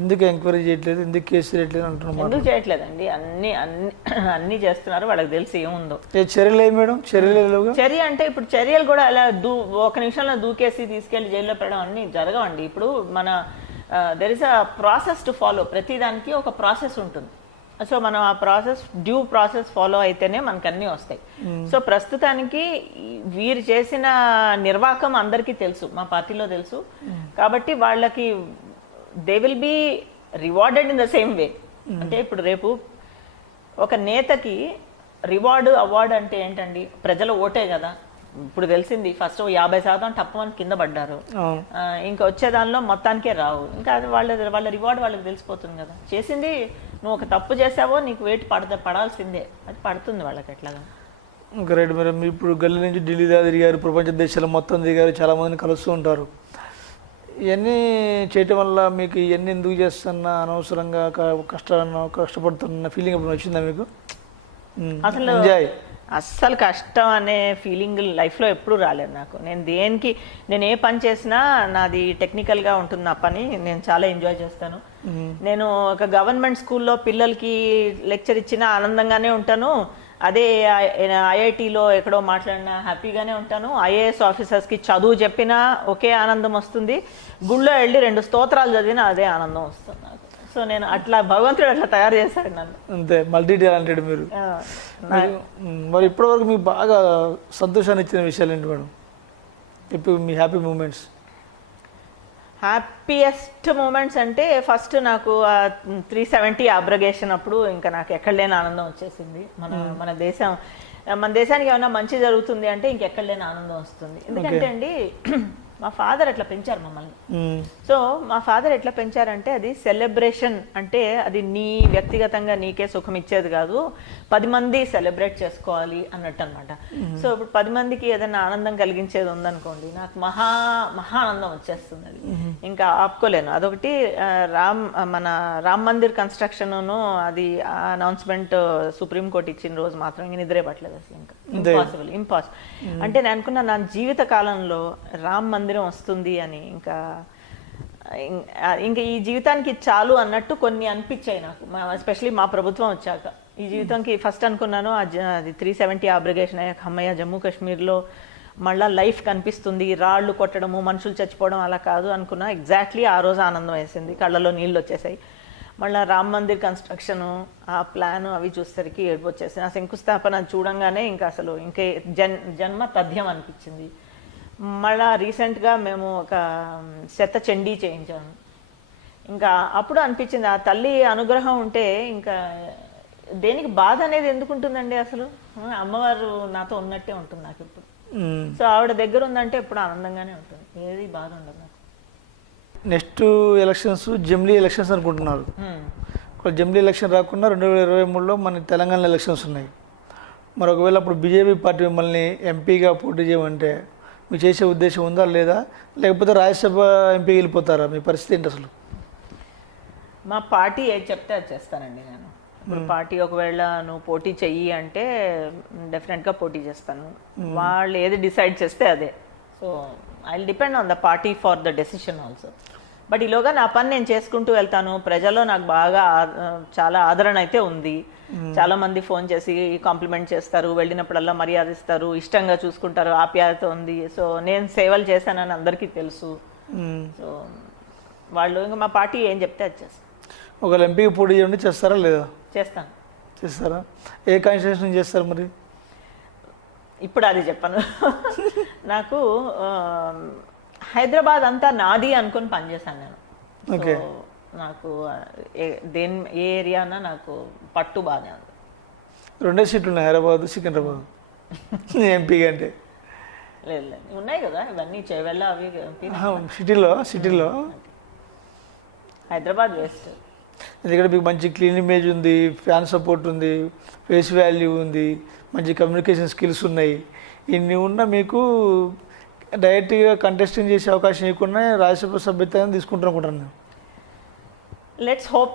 ఎందుకు ఎంక్వైరీ చేయట్లేదు, ఎందుకు కేసు చేయట్లేదు అంటున్నారు. ఎందుకు చేయట్లేదండి? అన్ని చేస్తున్నారు, వాళ్ళకి తెలిసి ఏముందో. చర్యలు ఏమి మేడం? చర్య అంటే ఇప్పుడు చర్యలు కూడా అలా ఒక నిమిషంలో దూకేసి తీసుకెళ్లి జైల్లో పెట్టడం అన్ని జరగవండి. ఇప్పుడు there is a process to follow. ప్రతిదానికి ఒక ప్రాసెస్ ఉంటుంది. సో మనం ఆ డ్యూ ప్రాసెస్ ఫాలో అయితేనే మనకు అన్నీ వస్తాయి. సో ప్రస్తుతానికి వీరు చేసిన నిర్వాహకం అందరికీ తెలుసు, మా పార్టీలో తెలుసు. కాబట్టి వాళ్ళకి they will be rewarded in the same way. అంటే ఇప్పుడు రేపు ఒక నేతకి అవార్డు అంటే ఏంటండి? ప్రజల ఓటే కదా. ఇప్పుడు తెలిసింది ఫస్ట్ 50% టప్పమని కింద పడ్డారు, ఇంకా వచ్చే దానిలో మొత్తానికే రావు. ఇంకా వాళ్ళ రివార్డ్ వాళ్ళకి తెలిసిపోతుంది కదా. చేసింది నువ్వు ఒక తప్పు చేసావో నీకు వేటు పడాల్సిందే, అది పడుతుంది వాళ్ళకి ఎట్లాగా. ఇంకా రైట్ మేడం, మీరు ఇప్పుడు గల్లీ నుంచి ఢిల్లీ దాకా తిరిగారు, ప్రపంచ దేశాలు మొత్తం తిరిగారు, చాలామందిని కలుస్తూ ఉంటారు. ఇవన్నీ చేయటం వల్ల మీకు ఇవన్నీ ఎందుకు చేస్తున్నా, అనవసరంగా కష్టపడుతున్న ఫీలింగ్ ఎప్పుడు వచ్చిందా మీకు? అసలు ఎంజాయ్ అస్సలు కష్టం అనే ఫీలింగ్ లైఫ్లో ఎప్పుడు రాలేదు నాకు. నేను ఏ పని చేసినా నాది టెక్నికల్గా ఉంటుంది నా పని, నేను చాలా ఎంజాయ్ చేస్తాను. నేను ఒక గవర్నమెంట్ స్కూల్లో పిల్లలకి లెక్చర్ ఇచ్చినా ఆనందంగానే ఉంటాను. అదే ఐఐటీలో ఎక్కడో మాట్లాడినా హ్యాపీగానే ఉంటాను. ఐఏఎస్ ఆఫీసర్స్కి చదువు చెప్పినా ఒకే ఆనందం వస్తుంది. గుళ్ళో వెళ్ళి 2 స్తోత్రాలు చదివినా అదే ఆనందం వస్తుంది నాకు. సో నేను అట్లా భగవంతుడు అట్లా తయారు చేశాడు నన్ను. అంతే, మల్టీ టాలెంటెడ్ మీరు. మరి ఇప్పటివరకు మీకు బాగా సంతోషాన్ని ఇచ్చిన విషయాలు ఏంటి మేడం? ఇప్పుడు మీ హ్యాపీ మూమెంట్స్? హ్యాపీయెస్ట్ మూమెంట్స్ అంటే ఫస్ట్ నాకు 370 అబ్రగేషన్ అప్పుడు ఇంకా నాకు ఎక్కడ లేని ఆనందం వచ్చేసింది. మన దేశానికి ఏమైనా మంచి జరుగుతుంది అంటే ఇంకెక్కడ లేని ఆనందం వస్తుంది. ఎందుకంటే అండి మా ఫాదర్ అట్లా పెంచారు మమ్మల్ని. సో మా ఫాదర్ ఎట్లా పెంచారంటే అది సెలబ్రేషన్ అంటే అది నీ వ్యక్తిగతంగా నీకే సుఖం ఇచ్చేది కాదు, 10 మంది సెలబ్రేట్ చేసుకోవాలి అన్నట్టు అనమాట. సో ఇప్పుడు 10 మందికి ఏదైనా ఆనందం కలిగించేది ఉందనుకోండి, నాకు మహా ఆనందం వచ్చేస్తుంది. అది ఇంకా ఆపుకోలేను. అదొకటి మన రామ్ మందిర్ కన్స్ట్రక్షన్, అది అనౌన్స్మెంట్ సుప్రీంకోర్టు ఇచ్చిన రోజు మాత్రం ఇంక నిద్రే పట్టలేదు అసలు. ఇంకా ఇంపాసిబుల్. అంటే నేను అనుకున్నా నా జీవిత కాలంలో రామ్ మందిరం వస్తుంది అని, ఇంకా ఈ జీవితానికి చాలు అన్నట్టు కొన్ని అనిపించాయి నాకు, ఎస్పెషలీ మా ప్రభుత్వం వచ్చాక. ఈ జీవితానికి ఫస్ట్ అనుకున్నాను అది 370 అబ్రిగేషన్ అయ్యాక అమ్మయ్య జమ్మూ కాశ్మీర్లో మళ్ళీ లైఫ్ కనిపిస్తుంది, రాళ్ళు కొట్టడము మనుషులు చచ్చిపోవడం అలా కాదు అనుకున్నా. ఎగ్జాక్ట్లీ ఆ రోజు ఆనందం వేసింది, కళ్ళలో నీళ్ళు వచ్చేసాయి. మళ్ళీ రామ్ మందిర్ కన్స్ట్రక్షన్ ఆ ప్లాన్ అవి చూసేసరికి ఏడుపు వచ్చేసింది. ఆ శంకుస్థాపన చూడంగానే ఇంకా అసలు ఇంకే జన్మ తథ్యం అనిపించింది. మళ్ళా రీసెంట్గా మేము ఒక శత చండీ చేయించాము. ఇంకా అప్పుడు అనిపించింది ఆ తల్లి అనుగ్రహం ఉంటే ఇంకా దేనికి బాధ అనేది ఎందుకు ఉంటుందండి అసలు. అమ్మవారు నాతో ఉన్నట్టే ఉంటుంది నాకు ఇప్పుడు. సో ఆవిడ దగ్గర ఉందంటే ఎప్పుడు ఆనందంగానే ఉంటుంది, ఏది బాధ ఉండదు నాకు. నెక్స్ట్ ఎలక్షన్స్ జమిలీ ఎలక్షన్స్ అనుకుంటున్నారు. జమిలీ ఎలక్షన్ రాకుండా 2023లో మన తెలంగాణ ఎలక్షన్స్ ఉన్నాయి. మరి ఒకవేళ అప్పుడు బీజేపీ పార్టీ మిమ్మల్ని ఎంపీగా పోటీ చేయమంటే మీరు చేసే ఉద్దేశం ఉందా లేదా, లేకపోతే రాజ్యసభ ఎంపీకి వెళ్ళిపోతారా? మీ పరిస్థితి ఏంటి అసలు? మా పార్టీ ఏది చెప్తే అది చేస్తానండి నేను. ఇప్పుడు పార్టీ ఒకవేళ నువ్వు పోటీ చెయ్యి అంటే డెఫినెట్గా పోటీ చేస్తాను. వాళ్ళు ఏది డిసైడ్ చేస్తే అదే. So I will depend on the party for the decision also. But ఈలోగా నా పని నేను చేసుకుంటూ వెళ్తాను. ప్రజల్లో నాకు బాగా చాలా ఆదరణ అయితే ఉంది. చాలా మంది ఫోన్ చేసి కాంప్లిమెంట్ చేస్తారు, వెళ్ళినప్పుడల్లా మర్యాదిస్తారు, ఇష్టంగా చూసుకుంటారు, ఆప్యాయత ఉంది. సో నేను సేవలు చేశానని అందరికీ తెలుసు. సో వాళ్ళు ఇంకా మా పార్టీ ఏం చెప్తే అది చేస్తాను. ఒకవేళ ఎంపీకి పోటీ చేయండి చేస్తారా లేదా? చేస్తారా? ఏ కాన్స్టిట్యూషన్ చేస్తారు మరి? ఇప్పుడు అది చెప్పను. నాకు హైదరాబాద్ అంతా నాది అనుకుని పనిచేశాను నేను. ఓకే. నాకు ఏ ఏరియా అన్నా నాకు పట్టు బాగానే ఉంది. 2 సీట్లు ఉన్నాయి, హైదరాబాద్ సికింద్రాబాద్. ఎంపీగా అంటే లేదు ఉన్నాయి కదా ఇవన్నీ చేవెళ్ళ అవి. సిటీలో హైదరాబాద్ వేస్ట్. ఎందుకంటే మీకు మంచి క్లీన్ ఇమేజ్ ఉంది, ఫ్యాన్ సపోర్ట్ ఉంది, ఫేస్ వాల్యూ ఉంది, మంచి కమ్యూనికేషన్ స్కిల్స్ ఉన్నాయి. ఇన్ని ఉన్న మీకు డైరెక్ట్గా కంటెస్టింగ్ చేసే అవకాశం ఇవ్వకుండా రాజ్యసభ సభ్యత్వాన్ని తీసుకుంటాను అనుకుంటాను. Let's hope.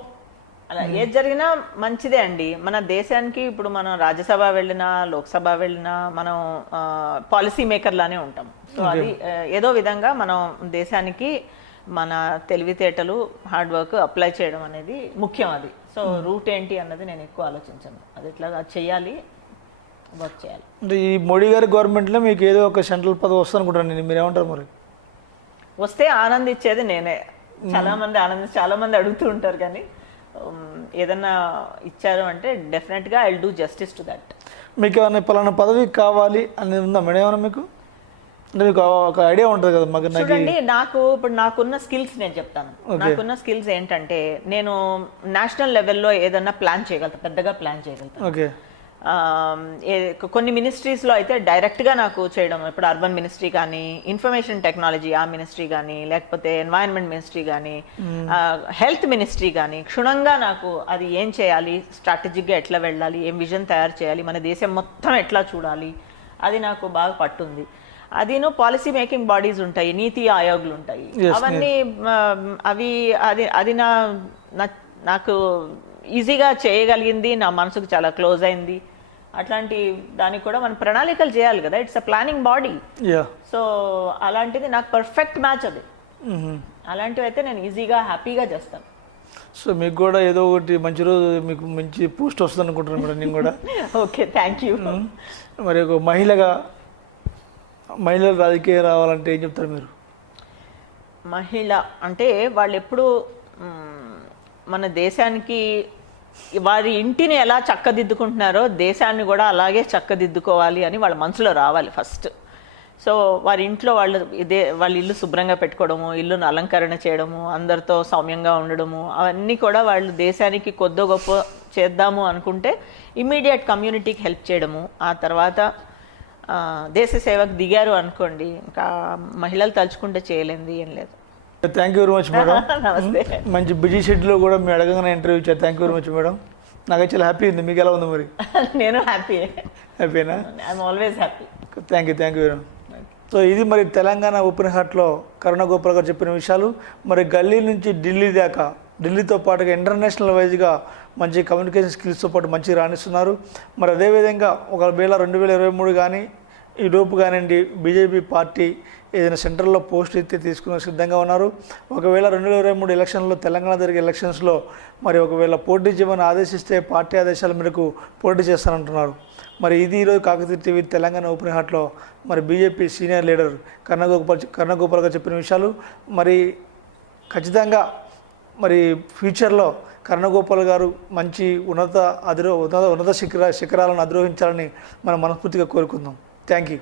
అలా ఏది జరిగినా మంచిదే అండి. మన దేశానికి ఇప్పుడు మనం రాజ్యసభ వెళ్ళినా లోక్సభ వెళ్ళినా మనం పాలసీ మేకర్ లానే ఉంటాం. సో అది ఏదో విధంగా మనం దేశానికి మన తెలివితేటలు హార్డ్ వర్క్ అప్లై చేయడం అనేది ముఖ్యం. అది సో రూట్ ఏంటి అన్నది నేను ఎక్కువ ఆలోచించాను. అది ఎట్లా చేయాలి, వర్క్ చేయాలి. అంటే ఈ మోడీ గారి గవర్నమెంట్లో మీకు ఏదో ఒక సెంట్రల్ పదవి వస్తుంది అనుకుంటాను నేను, మీరు ఏమంటారు మరి? వస్తే ఆనందించేది నేనే. చాలా మంది అడుగుతూ ఉంటారు, కానీ ఏదన్నా ఇచ్చారు అంటే డెఫినెట్గా I will do justice to that. మీకు ఏమైనా పలానా పదవి కావాలి అనేది ఉందా మేడం ఏమన్నా మీకు? అంటే మీకు ఒక ఐడియా ఉంటుంది కదా మాకు. చూడండి, నాకున్న స్కిల్స్ నేను చెప్తాను. నాకున్న స్కిల్స్ ఏంటంటే నేను నేషనల్ లెవెల్లో ఏదన్నా ప్లాన్ చేయగలుగుతాను, పెద్దగా ప్లాన్ చేయగలుగుతాను. ఓకే. కొన్ని మినిస్ట్రీస్లో అయితే డైరెక్ట్గా నాకు చేయడం, ఇప్పుడు అర్బన్ మినిస్ట్రీ కానీ, ఇన్ఫర్మేషన్ టెక్నాలజీ ఆ మినిస్ట్రీ కానీ, లేకపోతే ఎన్వైరన్మెంట్ మినిస్ట్రీ కానీ, హెల్త్ మినిస్ట్రీ కానీ, క్షుణ్ణంగా నాకు అది ఏం చేయాలి, స్ట్రాటజిక్గా ఎట్లా వెళ్ళాలి, ఏం విజన్ తయారు చేయాలి, మన దేశం మొత్తం ఎట్లా చూడాలి, అది నాకు బాగా పట్టుంది. అదిను పాలసీ మేకింగ్ బాడీస్ ఉంటాయి, నీతి ఆయోగ్లు ఉంటాయి, అవన్నీ అవి అది నాకు ఈజీగా చేయగలిగింది, నా మనసుకు చాలా క్లోజ్ అయింది. అట్లాంటి దానికి కూడా మనం ప్రణాళికలు చేయాలి కదా, it's a planning body. So అలాంటిది నాకు పర్ఫెక్ట్ మ్యాచ్ అది. అలాంటివి అయితే నేను ఈజీగా హ్యాపీగా చేస్తాను. సో మీకు కూడా ఏదో ఒకటి మంచి రోజు మీకు మంచి పోస్ట్ వస్తుంది అనుకుంటున్నాను మేడం నేను కూడా. Okay, thank you. మరి ఒక మహిళలు రాజకీయం రావాలంటే ఏం చెప్తారు మీరు? మహిళ అంటే వాళ్ళు ఎప్పుడు మన దేశానికి వారి ఇంటిని ఎలా చక్కదిద్దుకుంటున్నారో దేశాన్ని కూడా అలాగే చక్కదిద్దుకోవాలి అని వాళ్ళ మనసులో రావాలి ఫస్ట్. సో వారి ఇంట్లో వాళ్ళ ఇల్లు శుభ్రంగా పెట్టుకోవడము, ఇల్లును అలంకరణ చేయడము, అందరితో సౌమ్యంగా ఉండడము, అవన్నీ కూడా వాళ్ళు దేశానికి కొద్దో గొప్ప చేద్దాము అనుకుంటే ఇమ్మీడియట్ కమ్యూనిటీకి హెల్ప్ చేయడము, ఆ తర్వాత దేశ సేవకు దిగారు అనుకోండి, ఇంకా మహిళలు తలుచుకుంటే చేయలేంది ఏం లేదు. Thank you very much madam. నమస్తే. మంచి బిజీ షెడ్యూల్లో కూడా మీ అడగగానే ఇంటర్వ్యూ ఇచ్చారు. Thank you very much madam. నాకు చాలా హ్యాపీ ఉంది. మీకు ఎలా ఉంది మరి? నేను హ్యాపీనా? I'm always happy. Thank you very much. So ఇది మరి తెలంగాణ ఓపెన్ హార్ట్లో కరుణ గోపాల్ గారు చెప్పిన విషయాలు. మరి గల్లీ నుంచి ఢిల్లీ దాకా, ఢిల్లీతో పాటుగా ఇంటర్నేషనల్ వైజ్గా మంచి కమ్యూనికేషన్ స్కిల్స్తో పాటు మంచి రాణిస్తున్నారు. మరి అదేవిధంగా ఒకవేళ 2023 కానీ ఈ లోపు కానివ్వండి బీజేపీ పార్టీ ఏదైనా సెంట్రల్లో పోస్ట్ అయితే తీసుకునే సిద్ధంగా ఉన్నారు. ఒకవేళ 2023 ఎలక్షన్లో, తెలంగాణ జరిగే ఎలక్షన్స్లో మరి ఒకవేళ పోటీ చేయమని ఆదేశిస్తే పార్టీ ఆదేశాల మేరకు పోటీ చేస్తానంటున్నారు. మరి ఇది ఈరోజు కాకతీయ టీవీ తెలంగాణ ఓపెన్ హార్ట్లో మరి బీజేపీ సీనియర్ లీడర్ కరుణ గోపాల్ గారు చెప్పిన విషయాలు. మరి ఖచ్చితంగా మరి ఫ్యూచర్లో కరుణ గోపాల్ గారు మంచి ఉన్నత శిఖరాలను అధిరోహించాలని మనం మనస్ఫూర్తిగా కోరుకుందాం. Thank you.